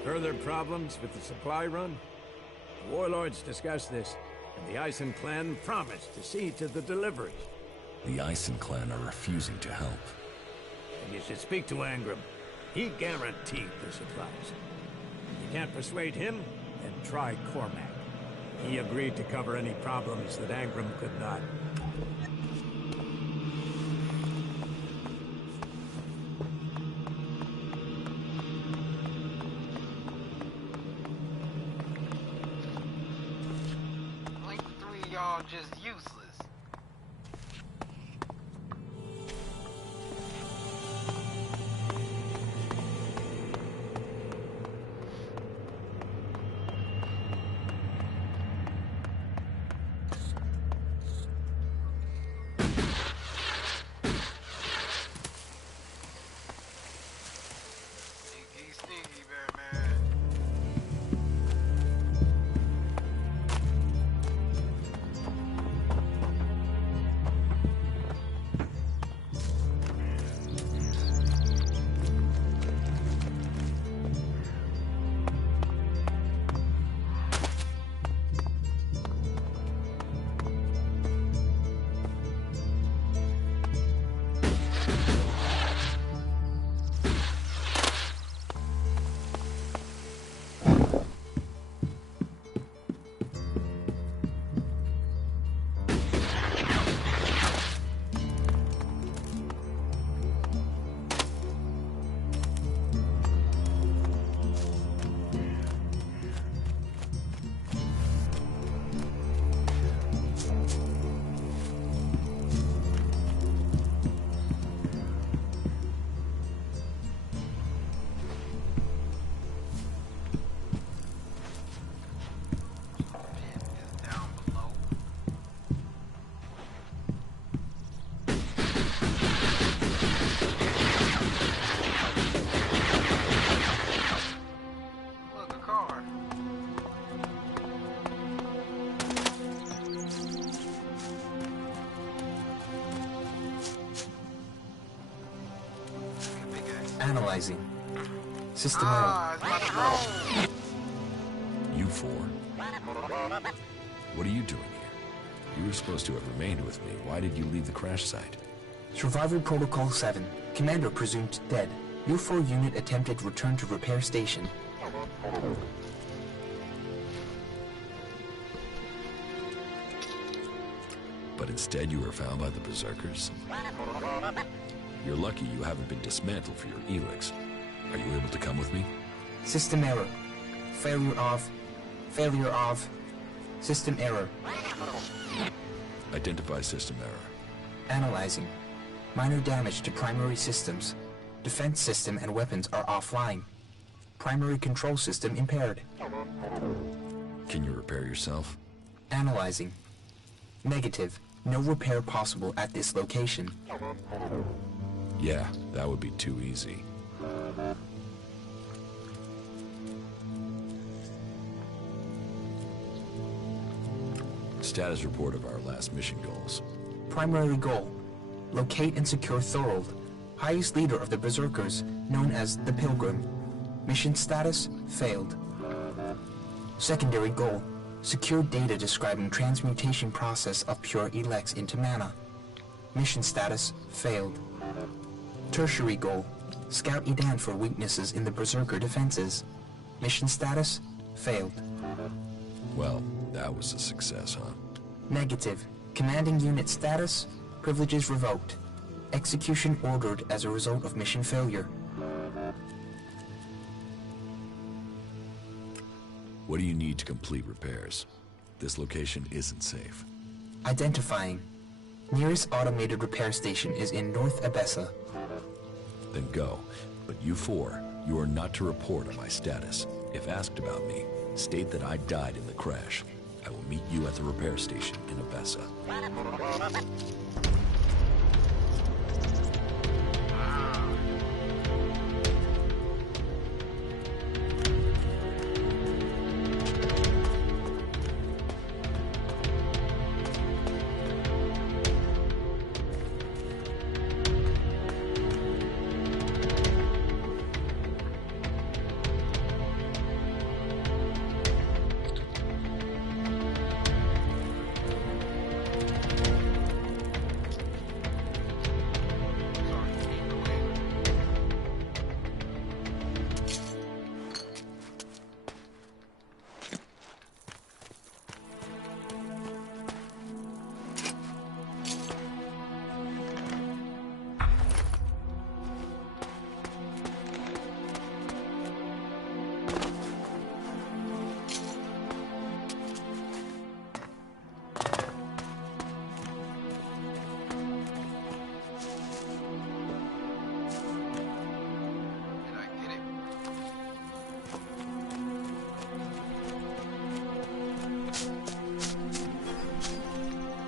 Further problems with the supply run? The warlords discussed this, and the Eisen clan promised to see to the deliveries. The Eisen clan are refusing to help. And you should speak to Angram. He guaranteed the supplies. If you can't persuade him, then try Cormac. He agreed to cover any problems that Angram could not. Like the three of y'all just useless. Sneaky, sneaky, Batman. Analyzing. System it's my drone. You four? What are you doing here? You were supposed to have remained with me. Why did you leave the crash site? Survival Protocol 7. Commander presumed dead. U4 unit attempted return to repair station. But instead you were found by the Berserkers? You're lucky you haven't been dismantled for your Elex. Are you able to come with me? System error. Failure of. Failure of. System error. Identify system error. Analyzing. Minor damage to primary systems. Defense system and weapons are offline. Primary control system impaired. Can you repair yourself? Analyzing. Negative. No repair possible at this location. Yeah, that would be too easy. Status report of our last mission goals. Primary goal. Locate and secure Thorold, highest leader of the Berserkers, known as the Pilgrim. Mission status, failed. Secondary goal. Secure data describing transmutation process of pure Elex into mana. Mission status, failed. Tertiary goal. Scout Edan for weaknesses in the Berserker defenses. Mission status, failed. Well, that was a success, huh? Negative. Commanding unit status, privileges revoked. Execution ordered as a result of mission failure. What do you need to complete repairs? This location isn't safe. Identifying. Nearest automated repair station is in North Abessa. Then go. But you four, you are not to report on my status. If asked about me, state that I died in the crash. I will meet you at the repair station in Abessa.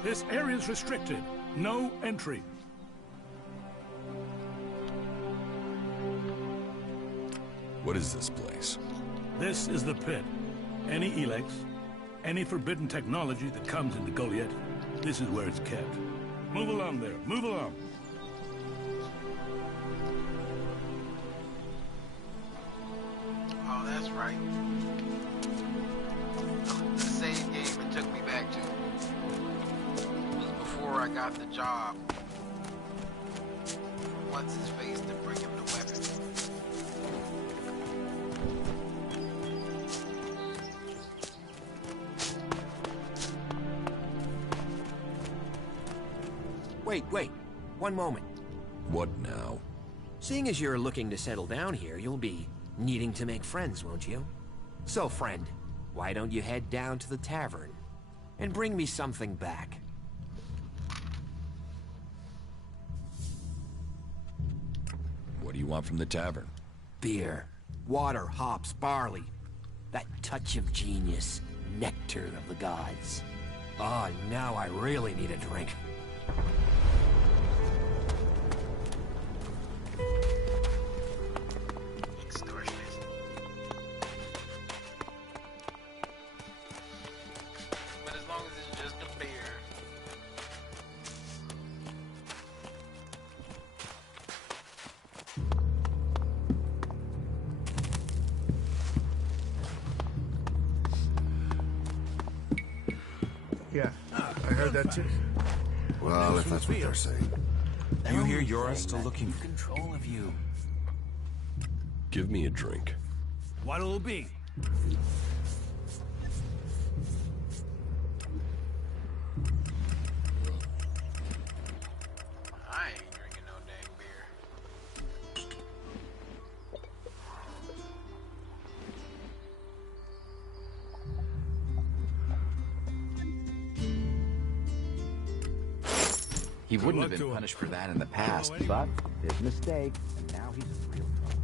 This area is restricted. No entry. What is this place? This is the pit. Any Elex, any forbidden technology that comes into Goliath, this is where it's kept. Move along there. Move along. Oh, that's right. The same game it took me back to was before I got the job. What's his face to bring him the weapon? Wait. One moment. What now? Seeing as you're looking to settle down here, you'll be needing to make friends, won't you? So, friend, why don't you head down to the tavern and bring me something back? What do you want from the tavern? Beer, water, hops, barley. That touch of genius, nectar of the gods. Oh, now I really need a drink. But as long as it's just a beer. Yeah, I heard that too. Well, if that's what they're saying. You hear Yora's still looking for control of you. Give me a drink. What'll it be? I ain't drinking no dang beer. He wouldn't have been punished for that in the past, but his mistake, and now he's in real trouble.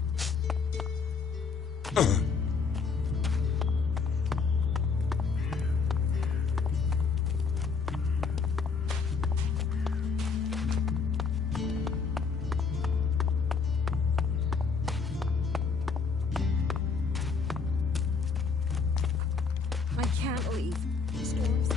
I can't leave. Storms.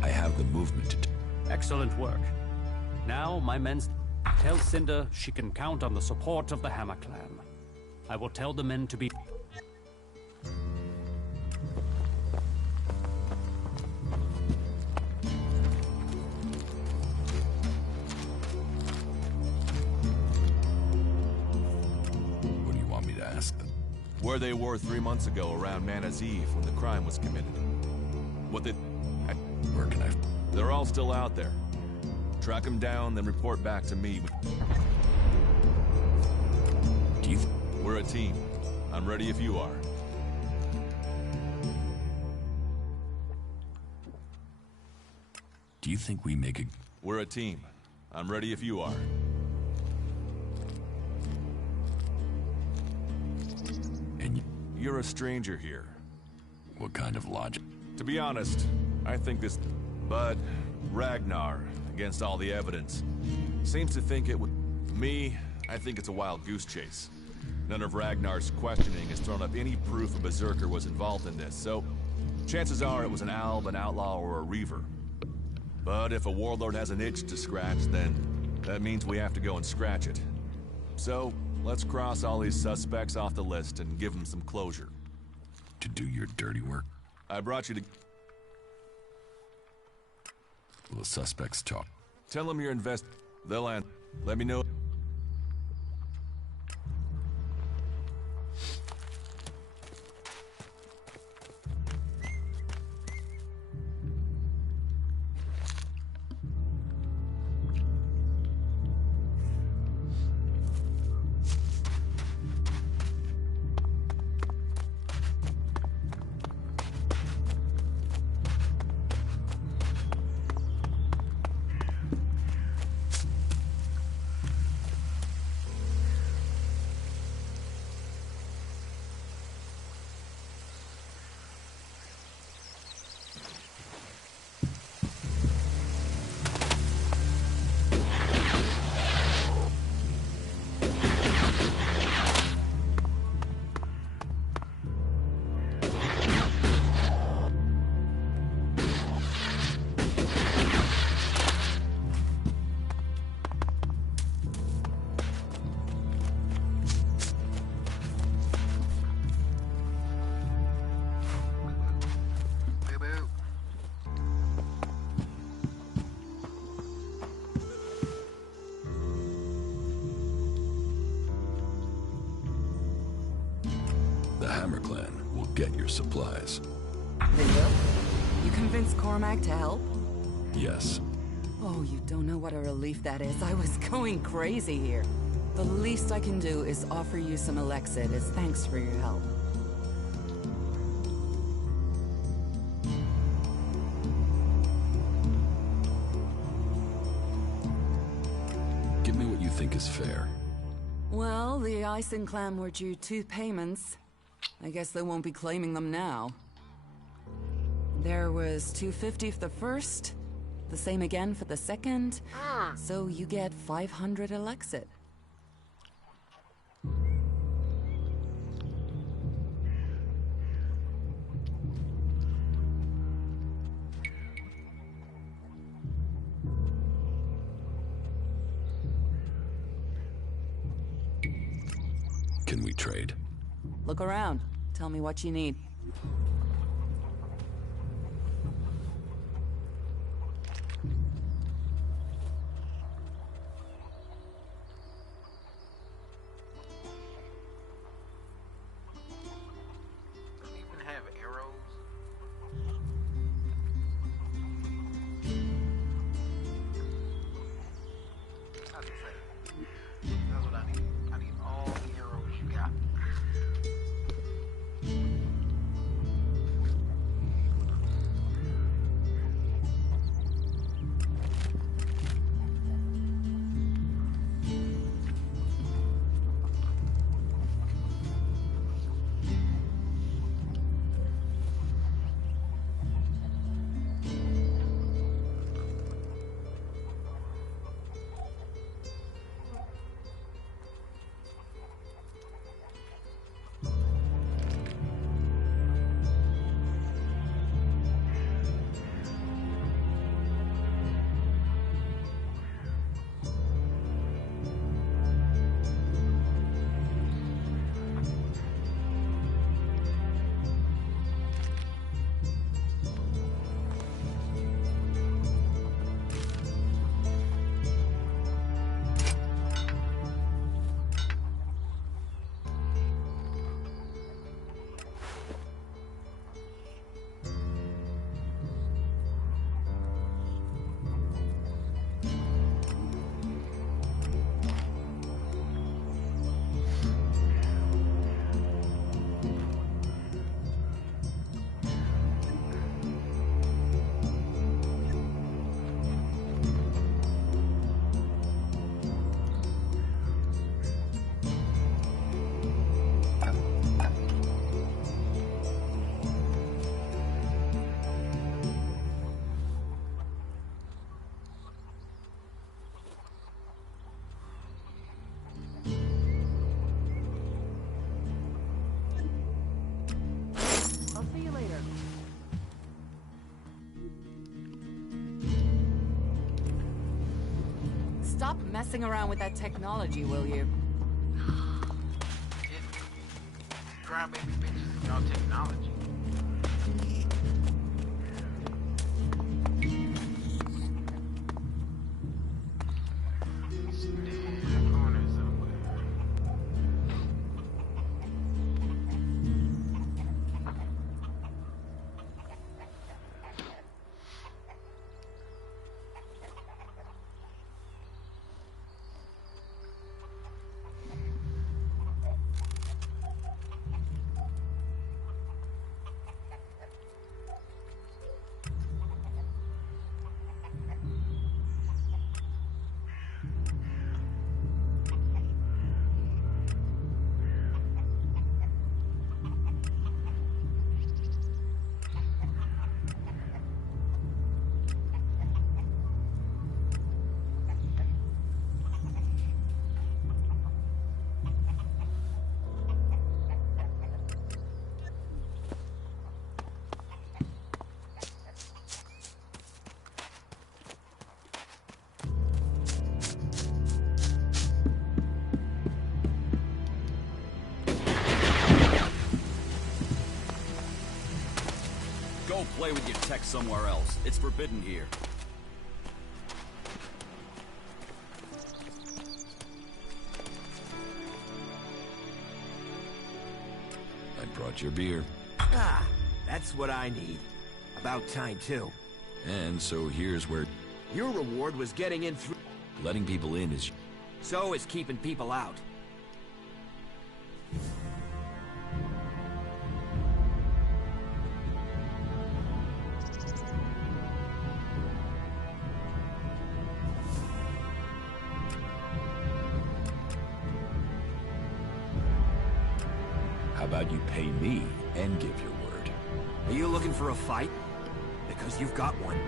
I have the movement to... Excellent work. Now, my men, tell Cinder she can count on the support of the Hammer Clan. I will tell the men to be... What do you want me to ask them? Where they were 3 months ago around Mana's Eve when the crime was committed. What they... Where can I... They're all still out there. Track them down, then report back to me. Do you... We're a team. I'm ready if you are. Do you think we make a... We're a team. I'm ready if you are. And you're a stranger here. What kind of logic? To be honest, I think this... But Ragnar, against all the evidence, seems to think it would... Me, I think it's a wild goose chase. None of Ragnar's questioning has thrown up any proof a Berserker was involved in this, so... Chances are it was an Alb, an outlaw, or a Reaver. But if a warlord has an itch to scratch, then that means we have to go and scratch it. So, let's cross all these suspects off the list and give them some closure. To do your dirty work? I brought you to... Will the suspects talk? Tell them you're They'll answer. Let me know... The Hammer Clan will get your supplies. They will? You convinced Cormac to help? Yes. Oh, you don't know what a relief that is. I was going crazy here. The least I can do is offer you some Elex as thanks for your help. Give me what you think is fair. Well, the Ison clan were due 2 payments. I guess they won't be claiming them now. There was 250 for the first, the same again for the second, so you get 500 Elexit. Can we trade? Look around. Tell me what you need. Even have arrows. That's what I need. I need all the arrows you got. I'll see you later. Stop messing around with that technology, will you? Grind baby bitches in y'all technology. Go play with your tech somewhere else. It's forbidden here. I brought your beer. Ah, that's what I need. About time, too. And so here's where... Your reward was getting in through... Letting people in is... So is keeping people out. How about you pay me and give your word? Are you looking for a fight? because you've got one.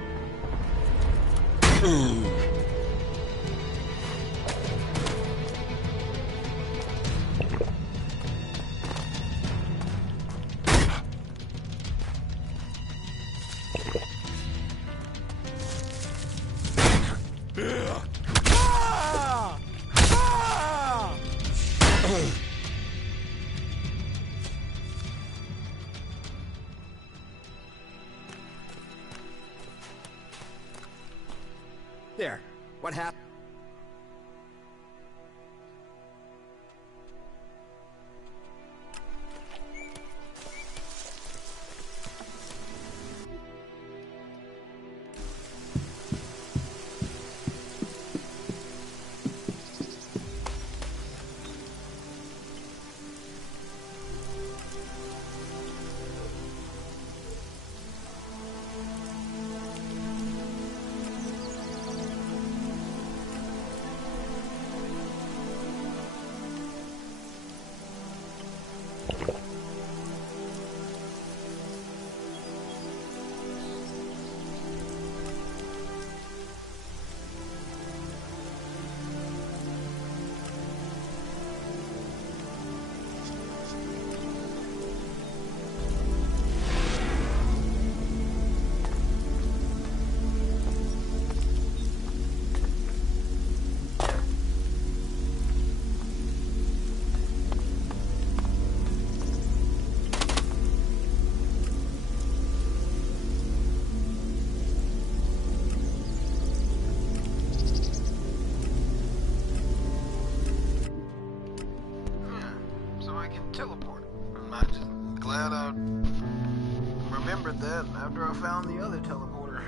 There. What happened? Teleport. I'm just glad I remembered that after I found the other teleporter.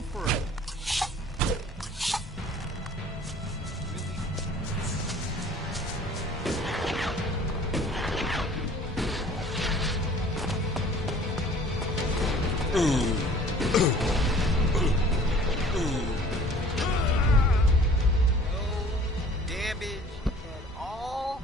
Go for it. Damage at all.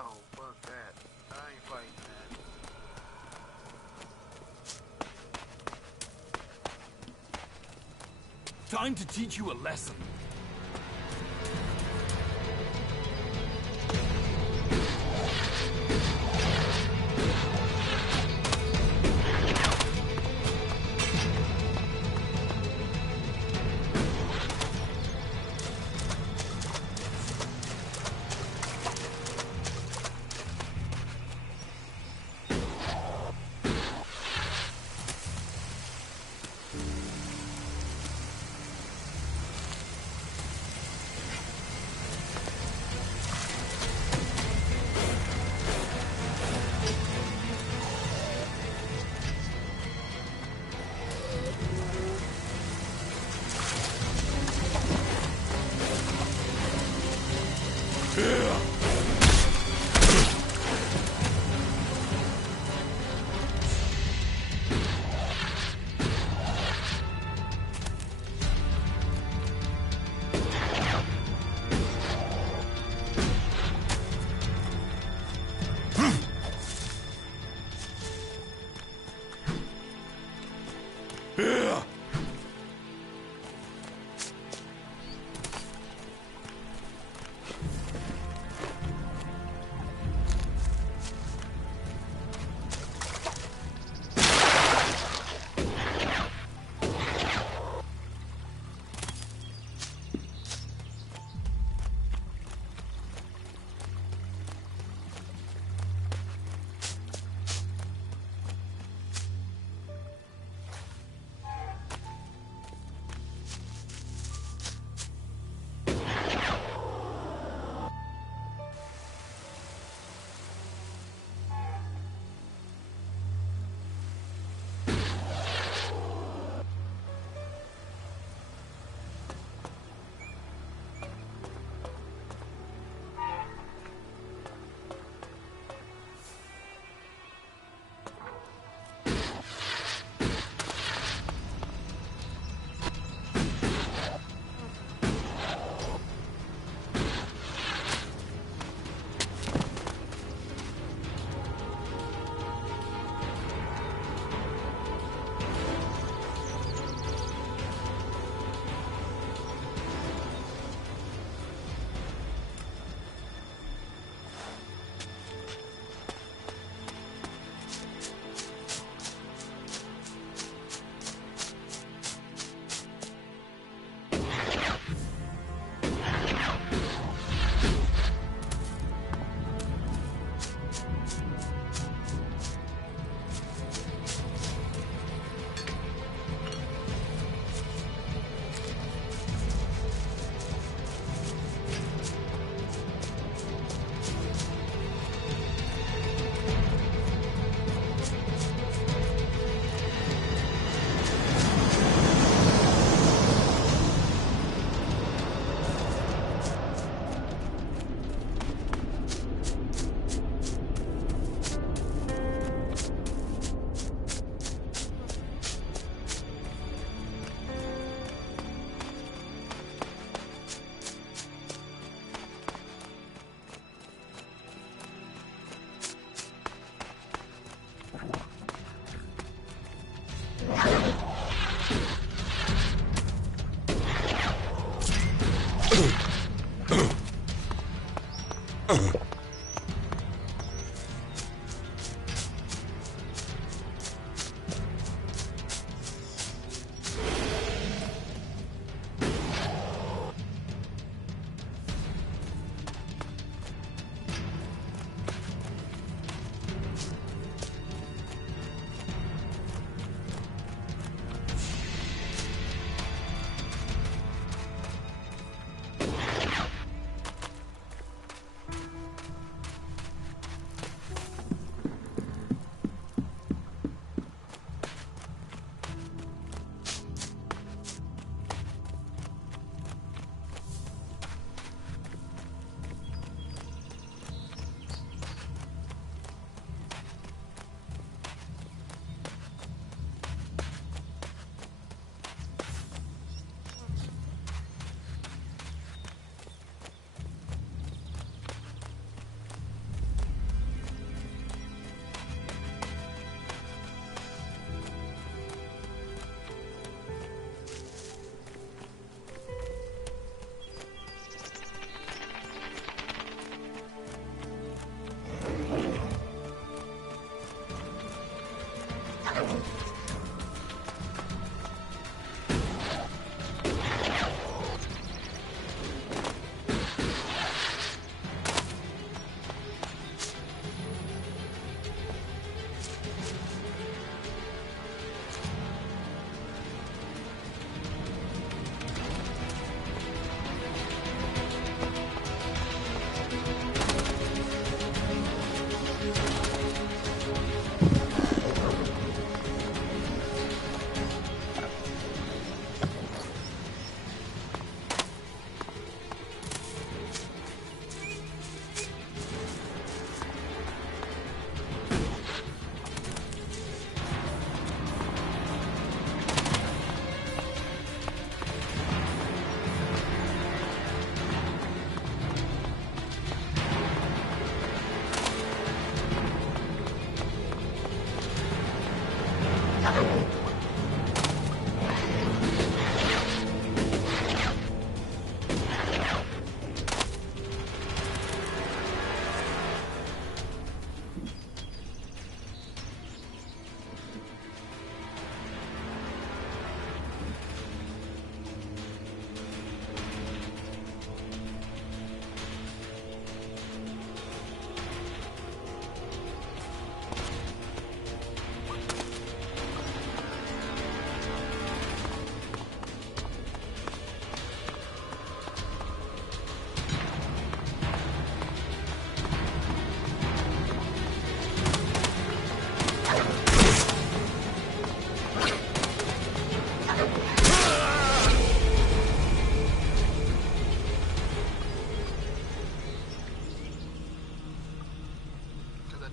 Oh, fuck that. I ain't fighting that. Time to teach you a lesson.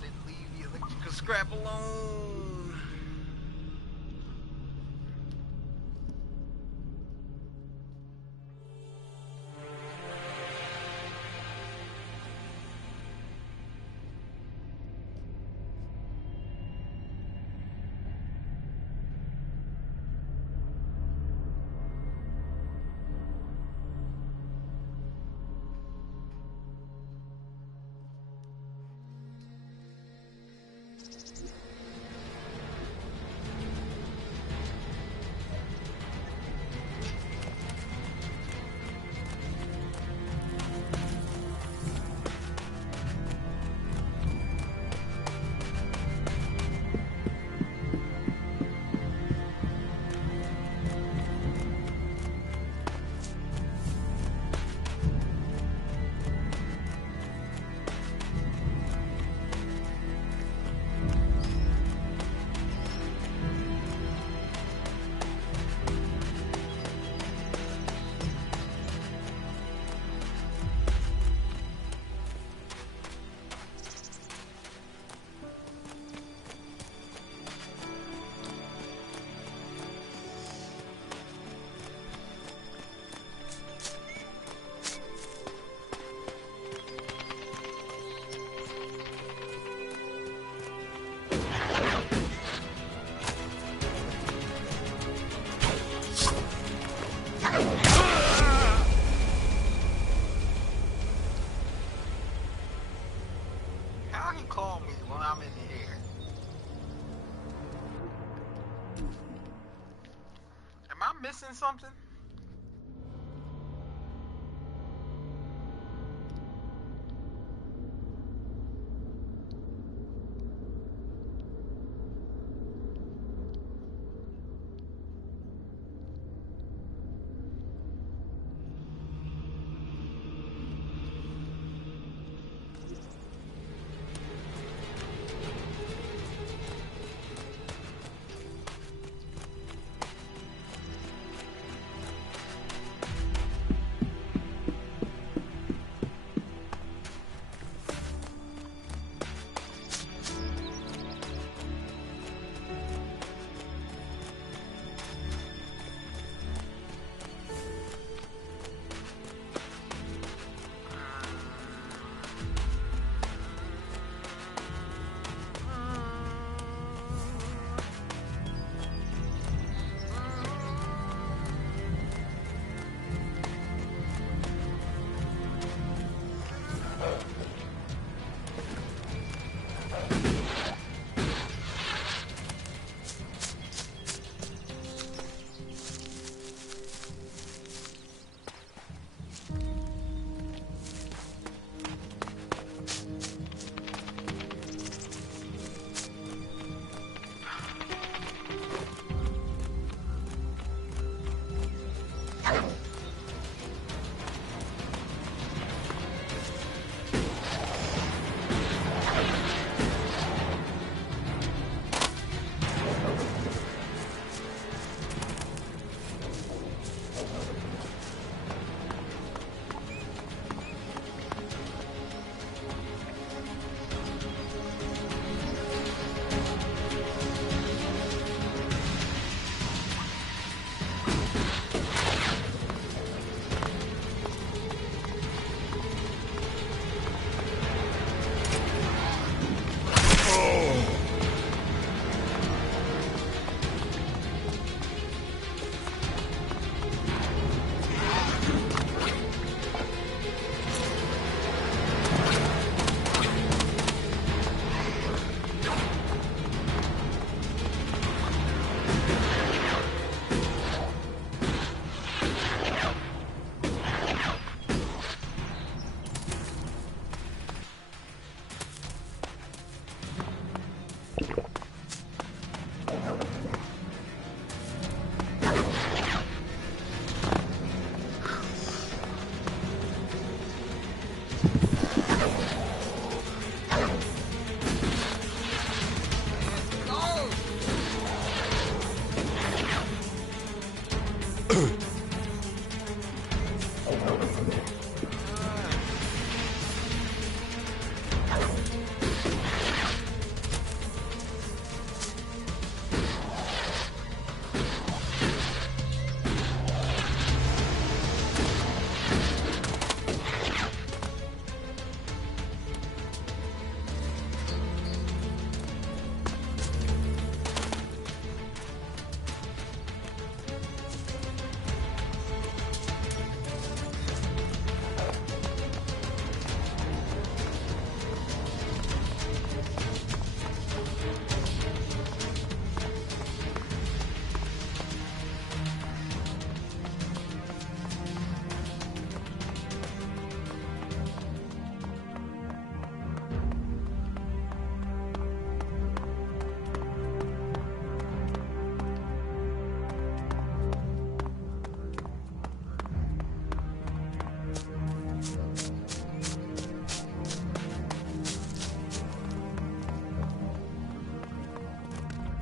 and leave the electrical scrap alone. How can you call me when I'm in here? Am I missing something?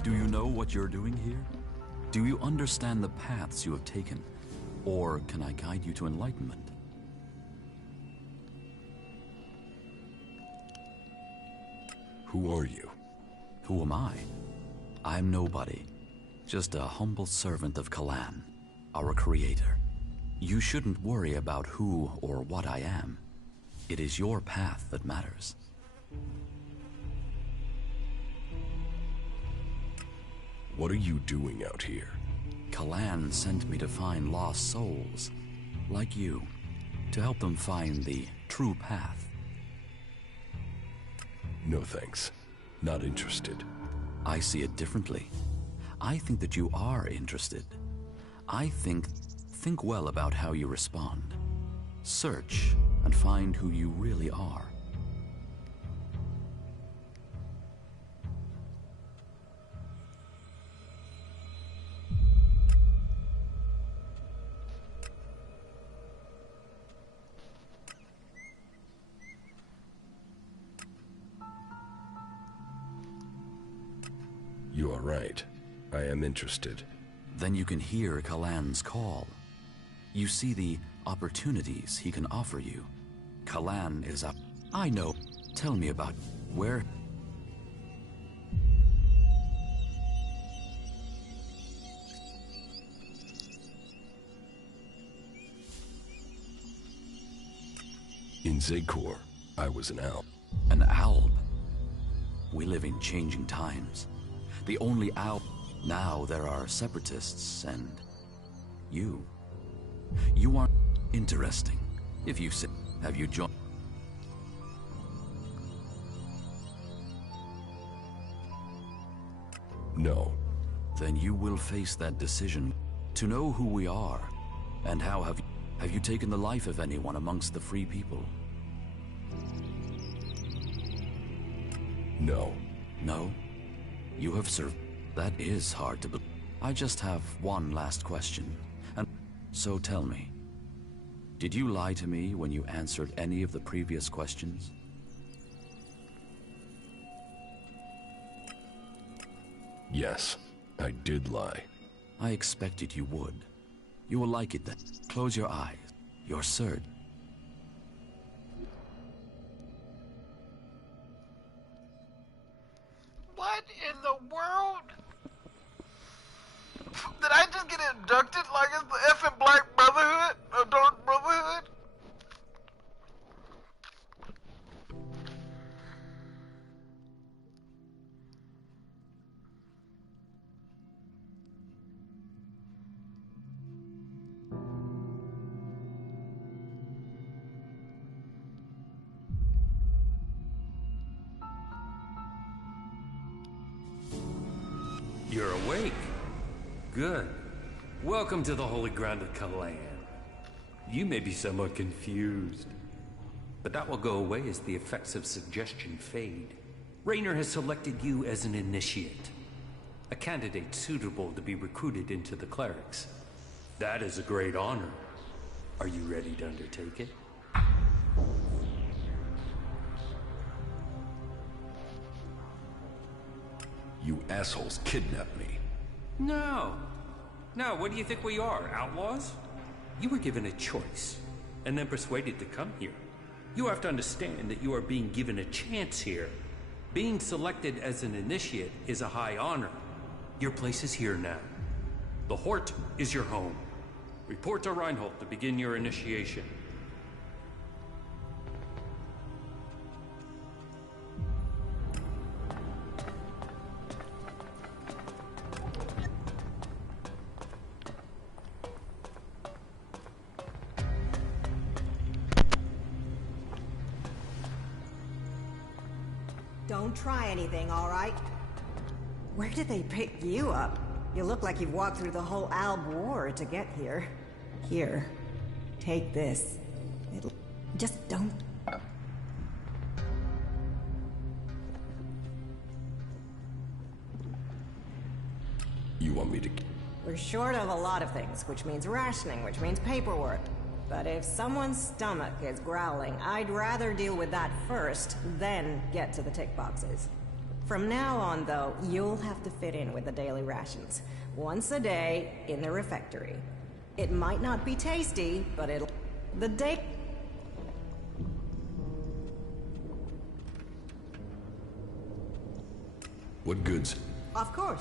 Do you know what you're doing here? Do you understand the paths you have taken? Or can I guide you to enlightenment? Who are you? Who am I? I'm nobody. Just a humble servant of Kalan, our creator. You shouldn't worry about who or what I am. It is your path that matters. What are you doing out here? Kalan sent me to find lost souls, like you, to help them find the true path. No thanks. Not interested. I see it differently. I think that you are interested. I think well about how you respond. Search and find who you really are. You are right. I am interested. Then you can hear Kalan's call. You see the opportunities he can offer you. Kalan is up. I know. Tell me about where. In Zekor, I was an alb. An alb? We live in changing times. The only alb. Now there are separatists and you. You are interesting. If you say, have you joined? No. Then you will face that decision to know who we are and how have you taken the life of anyone amongst the free people? No. No? You have served. That is hard to believe. I just have one last question. And so tell me, did you lie to me when you answered any of the previous questions? Yes, I did lie. I expected you would. You will like it then. Close your eyes. Your search. What in the world? Did I just get abducted like it's the effing Black Brotherhood? Or Dark Brotherhood? You're awake. Good. Welcome to the holy ground of Kalan. You may be somewhat confused, but that will go away as the effects of suggestion fade. Raynor has selected you as an initiate, a candidate suitable to be recruited into the clerics. That is a great honor. Are you ready to undertake it? You assholes kidnapped me. No. No, what do you think we are, outlaws? You were given a choice, and then persuaded to come here. You have to understand that you are being given a chance here. Being selected as an initiate is a high honor. Your place is here now. The Hort is your home. Report to Reinhold to begin your initiation. Don't try anything, all right? Where did they pick you up? You look like you've walked through the whole Alb War to get here. Here, take this. It'll... Just don't... You want me to... We're short of a lot of things, which means rationing, which means paperwork. But if someone's stomach is growling, I'd rather deal with that first, then get to the tick boxes. From now on, though, you'll have to fit in with the daily rations. Once a day, in the refectory. It might not be tasty, but it'll... The day... What goods? Of course.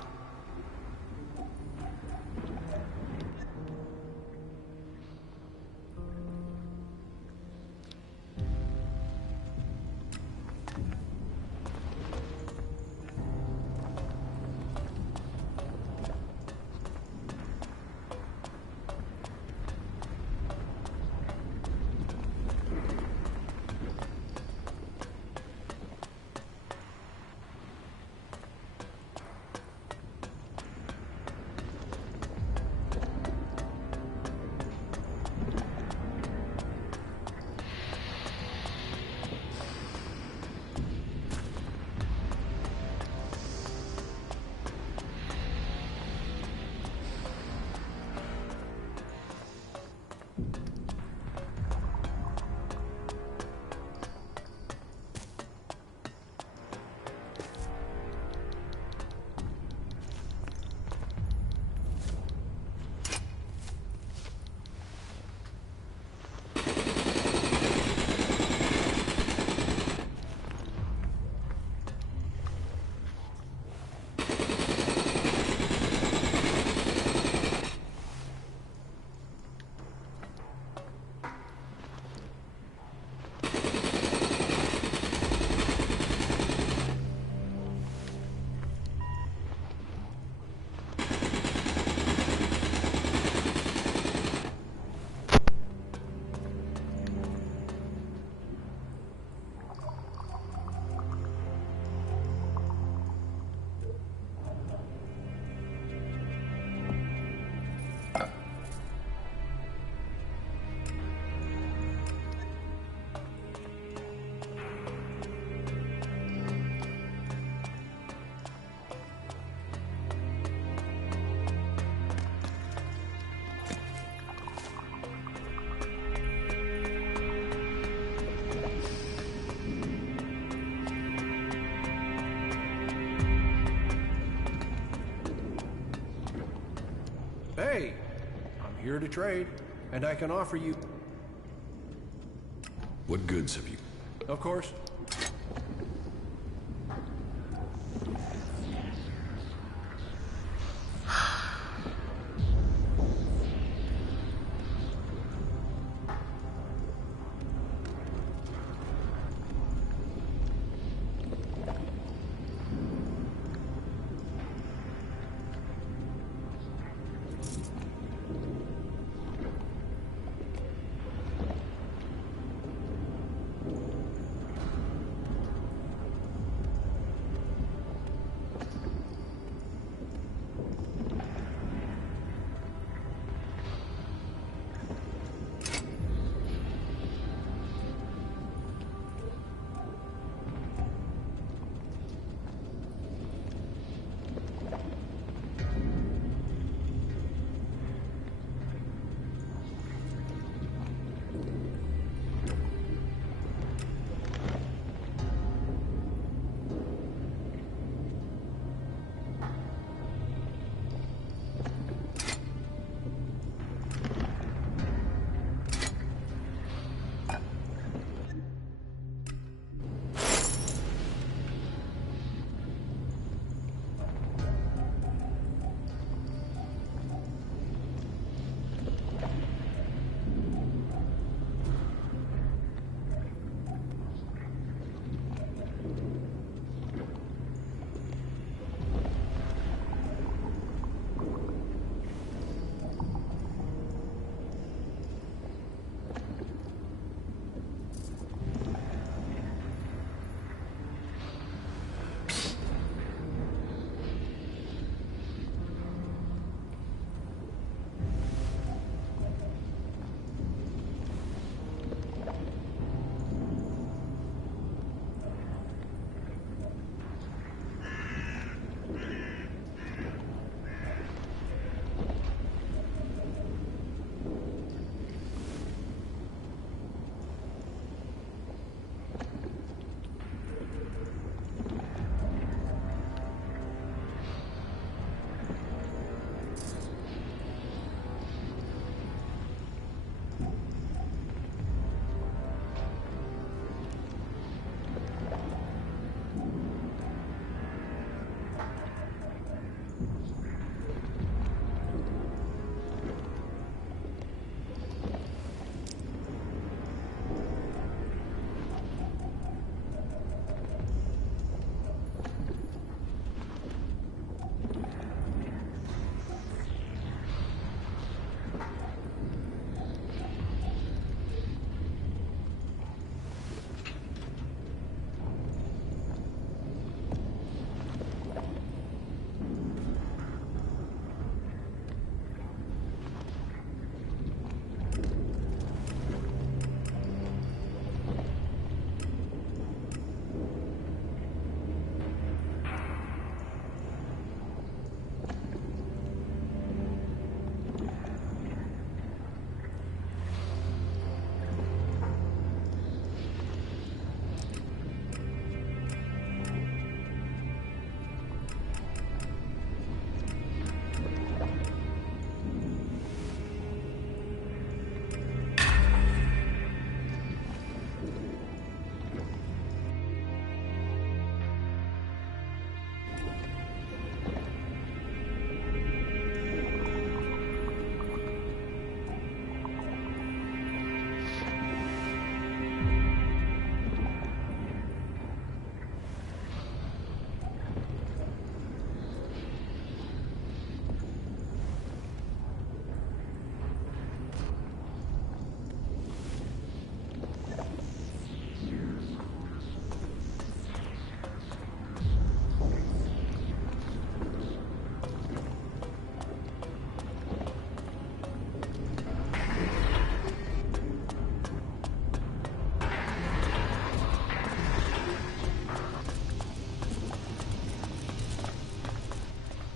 Hey, I'm here to trade, and I can offer you... What goods have you? Of course.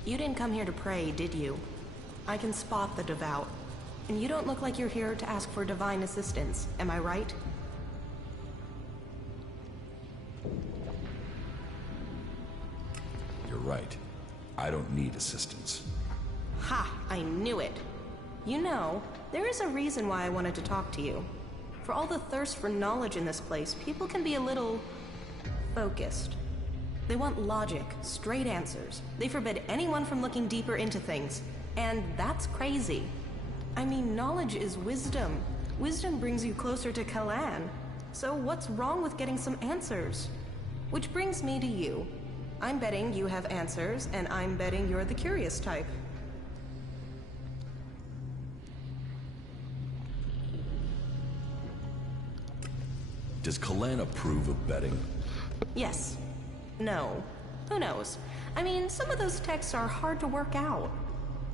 You didn't come here to pray, did you? I can spot the devout. And you don't look like you're here to ask for divine assistance, am I right? You're right. I don't need assistance. Ha! I knew it. You know, there is a reason why I wanted to talk to you. For all the thirst for knowledge in this place, people can be a little focused. They want logic, straight answers. They forbid anyone from looking deeper into things. And that's crazy. I mean, knowledge is wisdom. Wisdom brings you closer to Kalan. So what's wrong with getting some answers? Which brings me to you. I'm betting you have answers, and I'm betting you're the curious type. Does Kalan approve of betting? Yes. No. Who knows? I mean, some of those texts are hard to work out.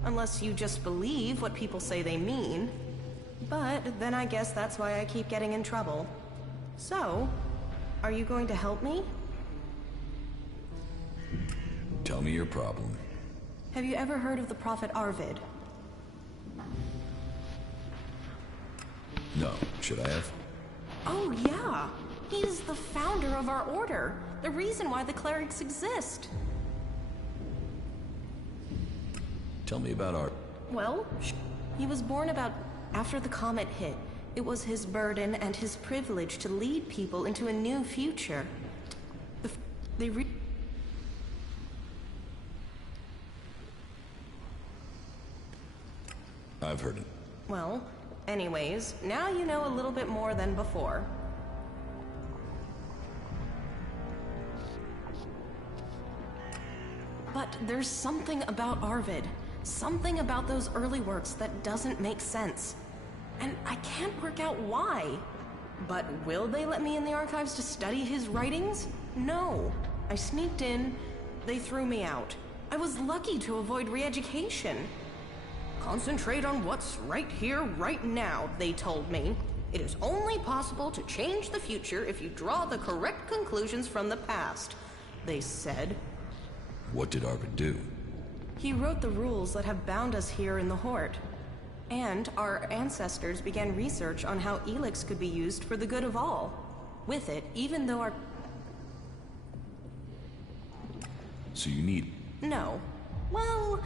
Unless you just believe what people say they mean. But then I guess that's why I keep getting in trouble. So, are you going to help me? Tell me your problem. Have you ever heard of the Prophet Arvid? No. Should I have? Oh yeah! He's the founder of our order. The reason why the clerics exist. Tell me about our... Well, he was born about after the comet hit. It was his burden and his privilege to lead people into a new future. I've heard it. Well, anyways, now you know a little bit more than before. But there's something about Arvid. Something about those early works that doesn't make sense. And I can't work out why. But will they let me in the archives to study his writings? No. I sneaked in. They threw me out. I was lucky to avoid re-education. Concentrate on what's right here, right now, they told me. It is only possible to change the future if you draw the correct conclusions from the past, they said. What did Arvid do? He wrote the rules that have bound us here in the Horde. And our ancestors began research on how Elex could be used for the good of all. With it, even though our... So you need... No. Well,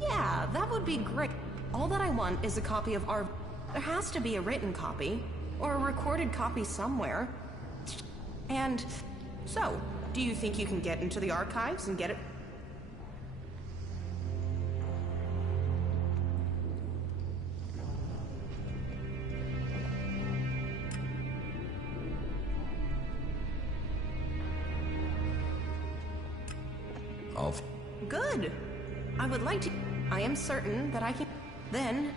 yeah, that would be great. All that I want is a copy of our... There has to be a written copy, or a recorded copy somewhere. And so, do you think you can get into the archives and get it? Good. I would like to... I am certain that I can... Then...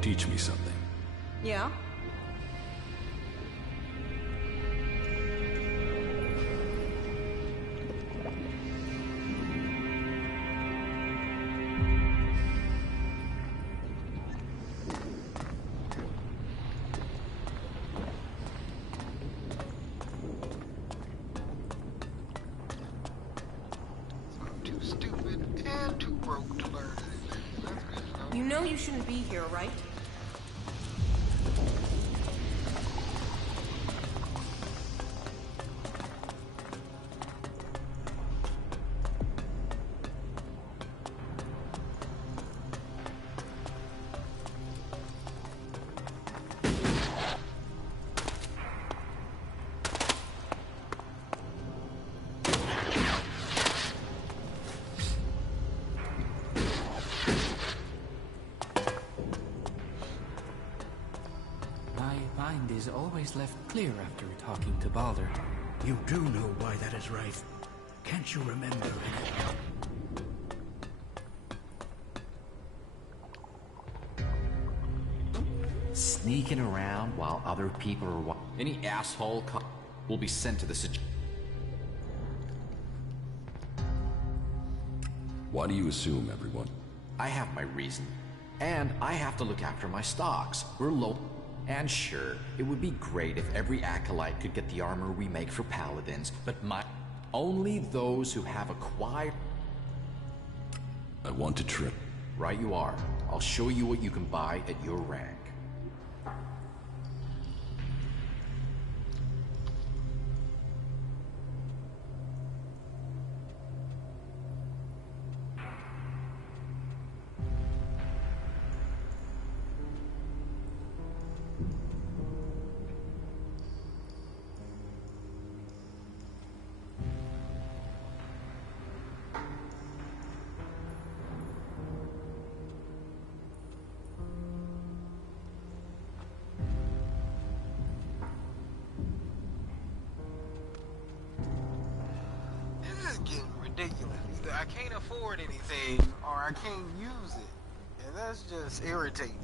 Teach me something. Yeah? You know you shouldn't be here, right? Is always left clear after talking to Baldur. You do know why that is right. Can't you remember it? Sneaking around while other people are any asshole will be sent to the Why do you assume, everyone? I have my reason. And I have to look after my stocks. We're low. And sure, it would be great if every acolyte could get the armor we make for paladins, but Only those who have acquired... I want to trip. Right you are. I'll show you what you can buy at your rank. Getting ridiculous. Either I can't afford anything or I can't use it. And that's just irritating.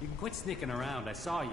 You can quit sneaking around, I saw you.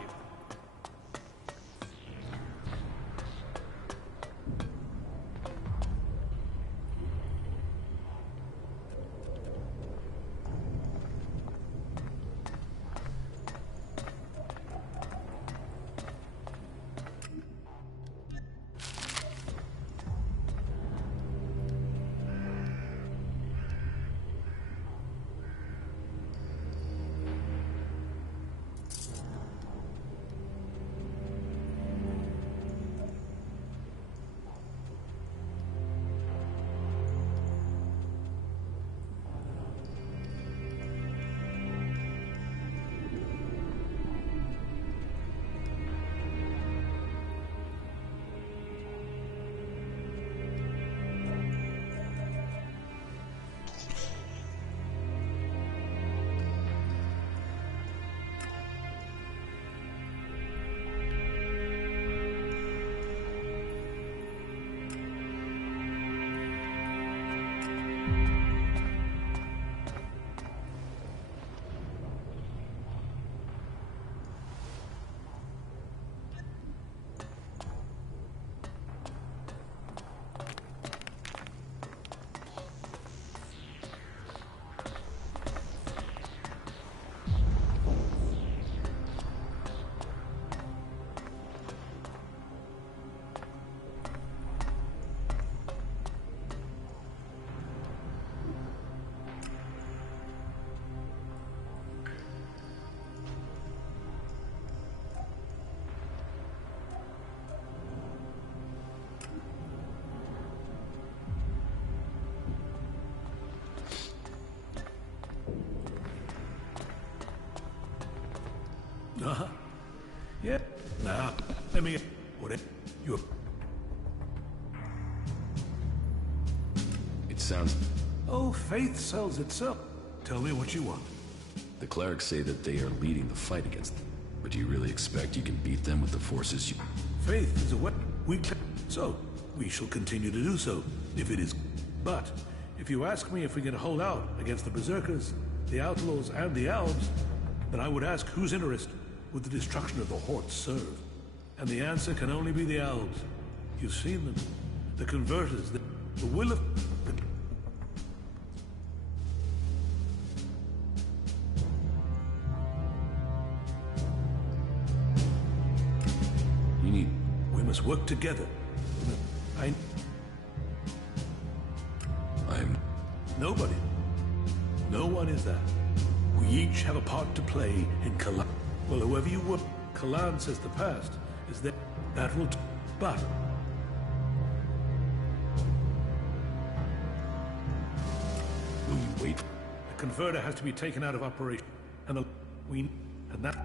Uh-huh. Yeah. Now, let me... What it... You... It sounds... Oh, faith sells itself. Tell me what you want. The clerics say that they are leading the fight against them. But do you really expect you can beat them with the forces you... Faith is a weapon. We can... So, we shall continue to do so, if it is... But, if you ask me if we can hold out against the Berserkers, the Outlaws, and the Elves, then I would ask whose interest would the destruction of the Horde serve? And the answer can only be the Elves. You've seen them. The Converters, the will of... You need... We must work together. I'm... Nobody. No one is that. We each have a part to play in Kalan. Well, whoever you were, Kalan says the past is that will... But... Will you wait? The Converter has to be taken out of operation. And and that...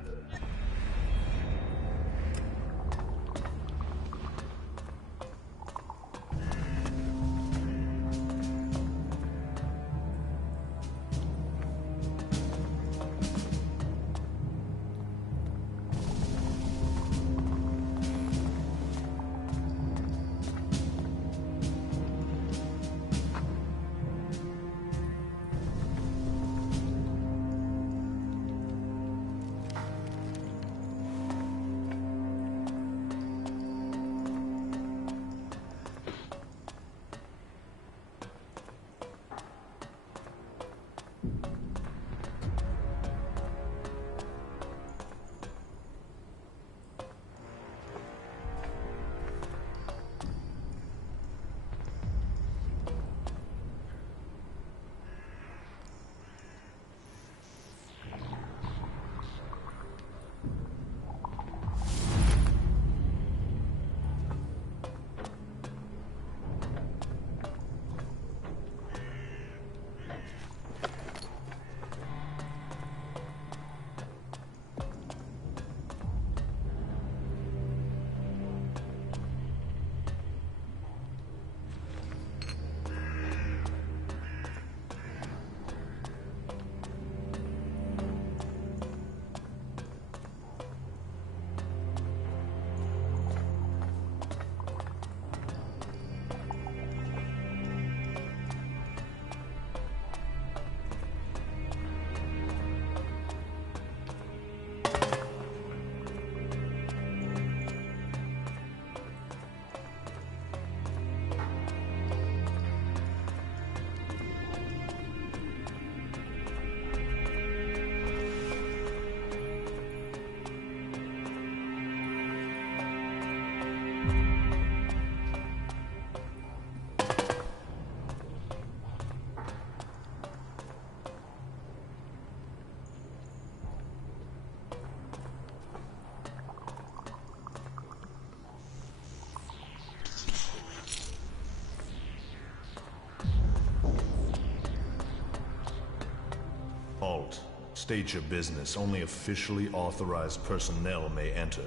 Alt, state your business. Only officially authorized personnel may enter.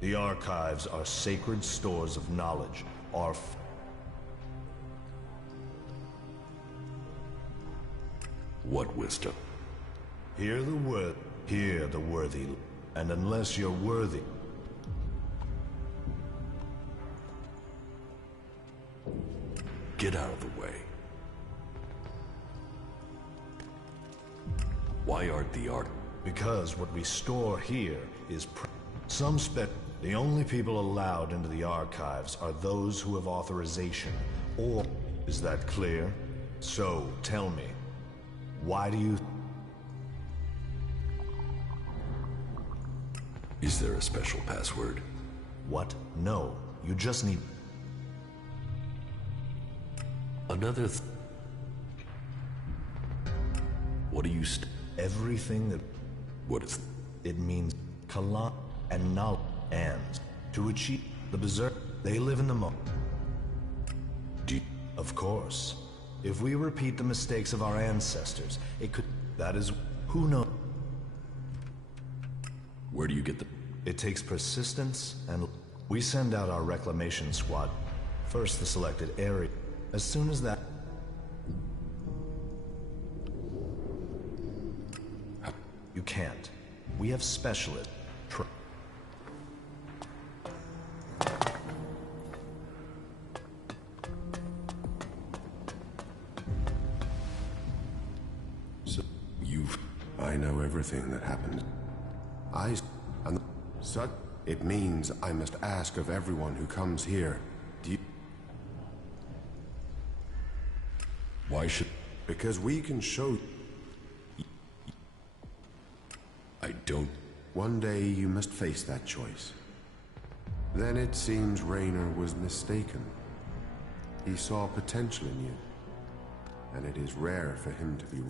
The archives are sacred stores of knowledge. What wisdom? Hear the worthy, and unless you're worthy... Get out of the way. Why aren't the art? Because what we store here is the only people allowed into the archives are those who have authorization, or... Is that clear? So, tell me, why do you... Is there a special password? What? No. You just need... Another What do you Everything that... What is... It means kalan and knowledge. And to achieve the berserk, they live in the moment. Of course. If we repeat the mistakes of our ancestors, it could... That is... Who knows? Where do you get the... It takes persistence, and we send out our reclamation squad. First the selected area. As soon as that... You can't. We have specialists. I know everything that happened. Such... It means I must ask of everyone who comes here. Do you... Why should... Because we can show... I don't... One day you must face that choice. Then it seems Raynor was mistaken. He saw potential in you. And it is rare for him to be...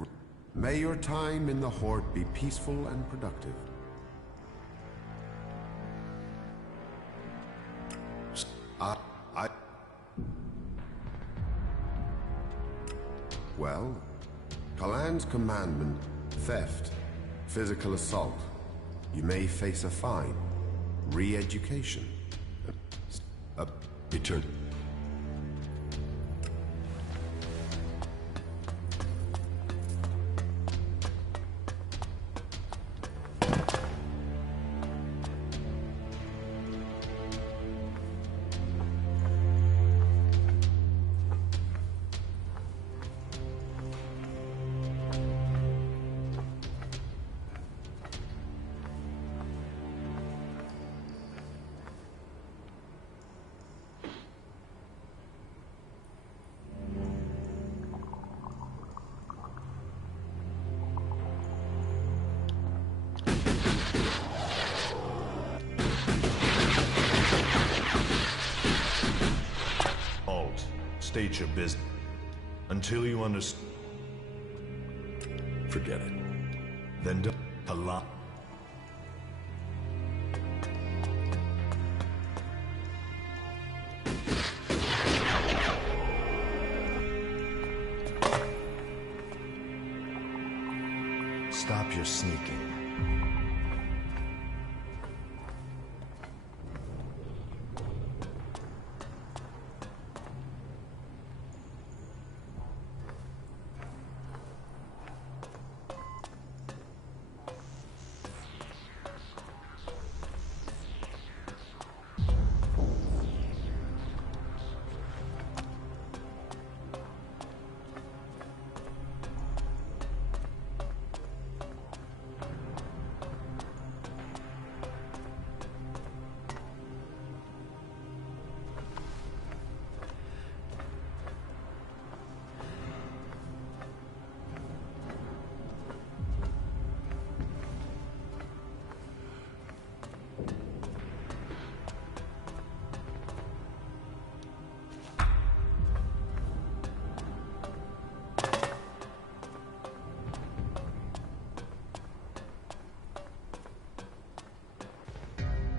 May your time in the Horde be peaceful and productive. Well, Kalan's commandment, theft, physical assault. You may face a fine, re-education, return. State your business. Until you understand. Forget it. Then don't allow. Stop your sneaking.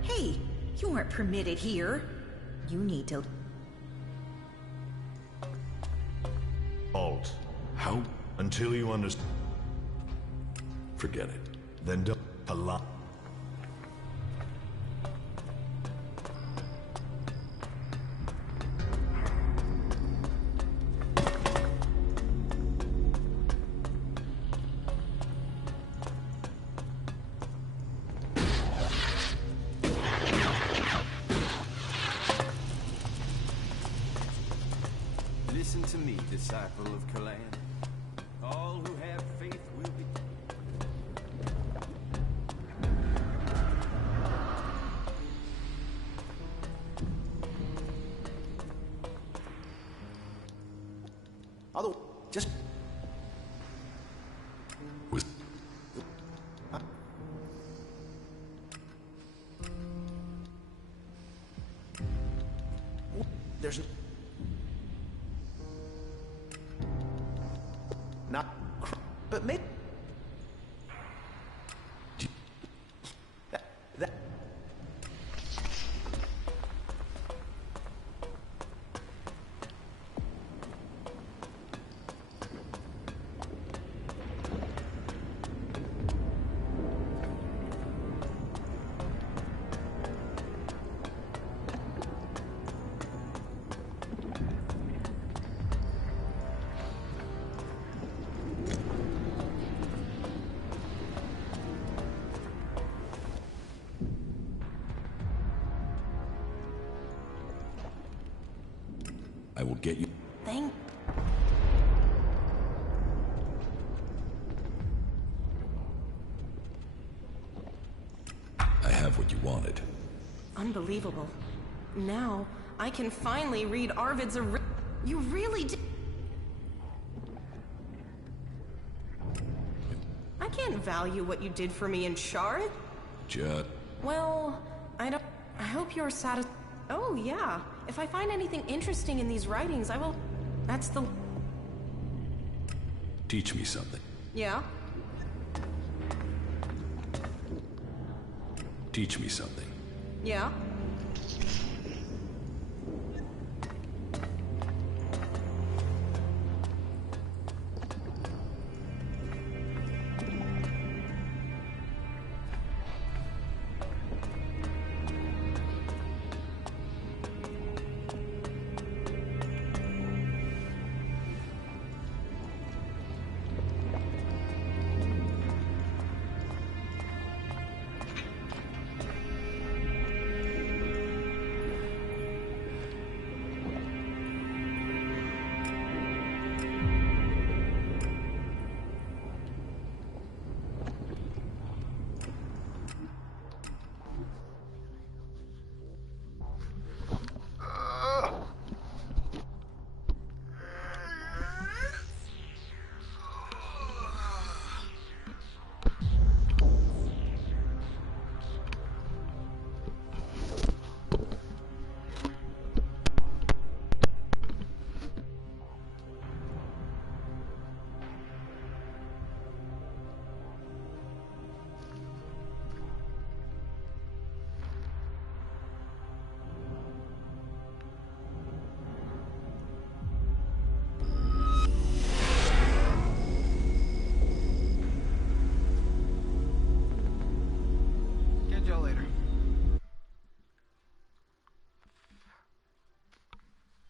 Hey, you aren't permitted here. You need to... Halt. How? Until you understand. Forget it. Then don't allow. Listen to me, disciple of Kalan. All who have faith will be... Other... just... There's... Not... But maybe... That... I will get you. Thank... I have what you wanted. Unbelievable. Now, I can finally read Arvid's You really did... I can't value what you did for me in Shard. Judd. Well, I hope you're satisfied. Oh, yeah. If I find anything interesting in these writings, I will... That's the... Teach me something. Yeah? Teach me something. Yeah?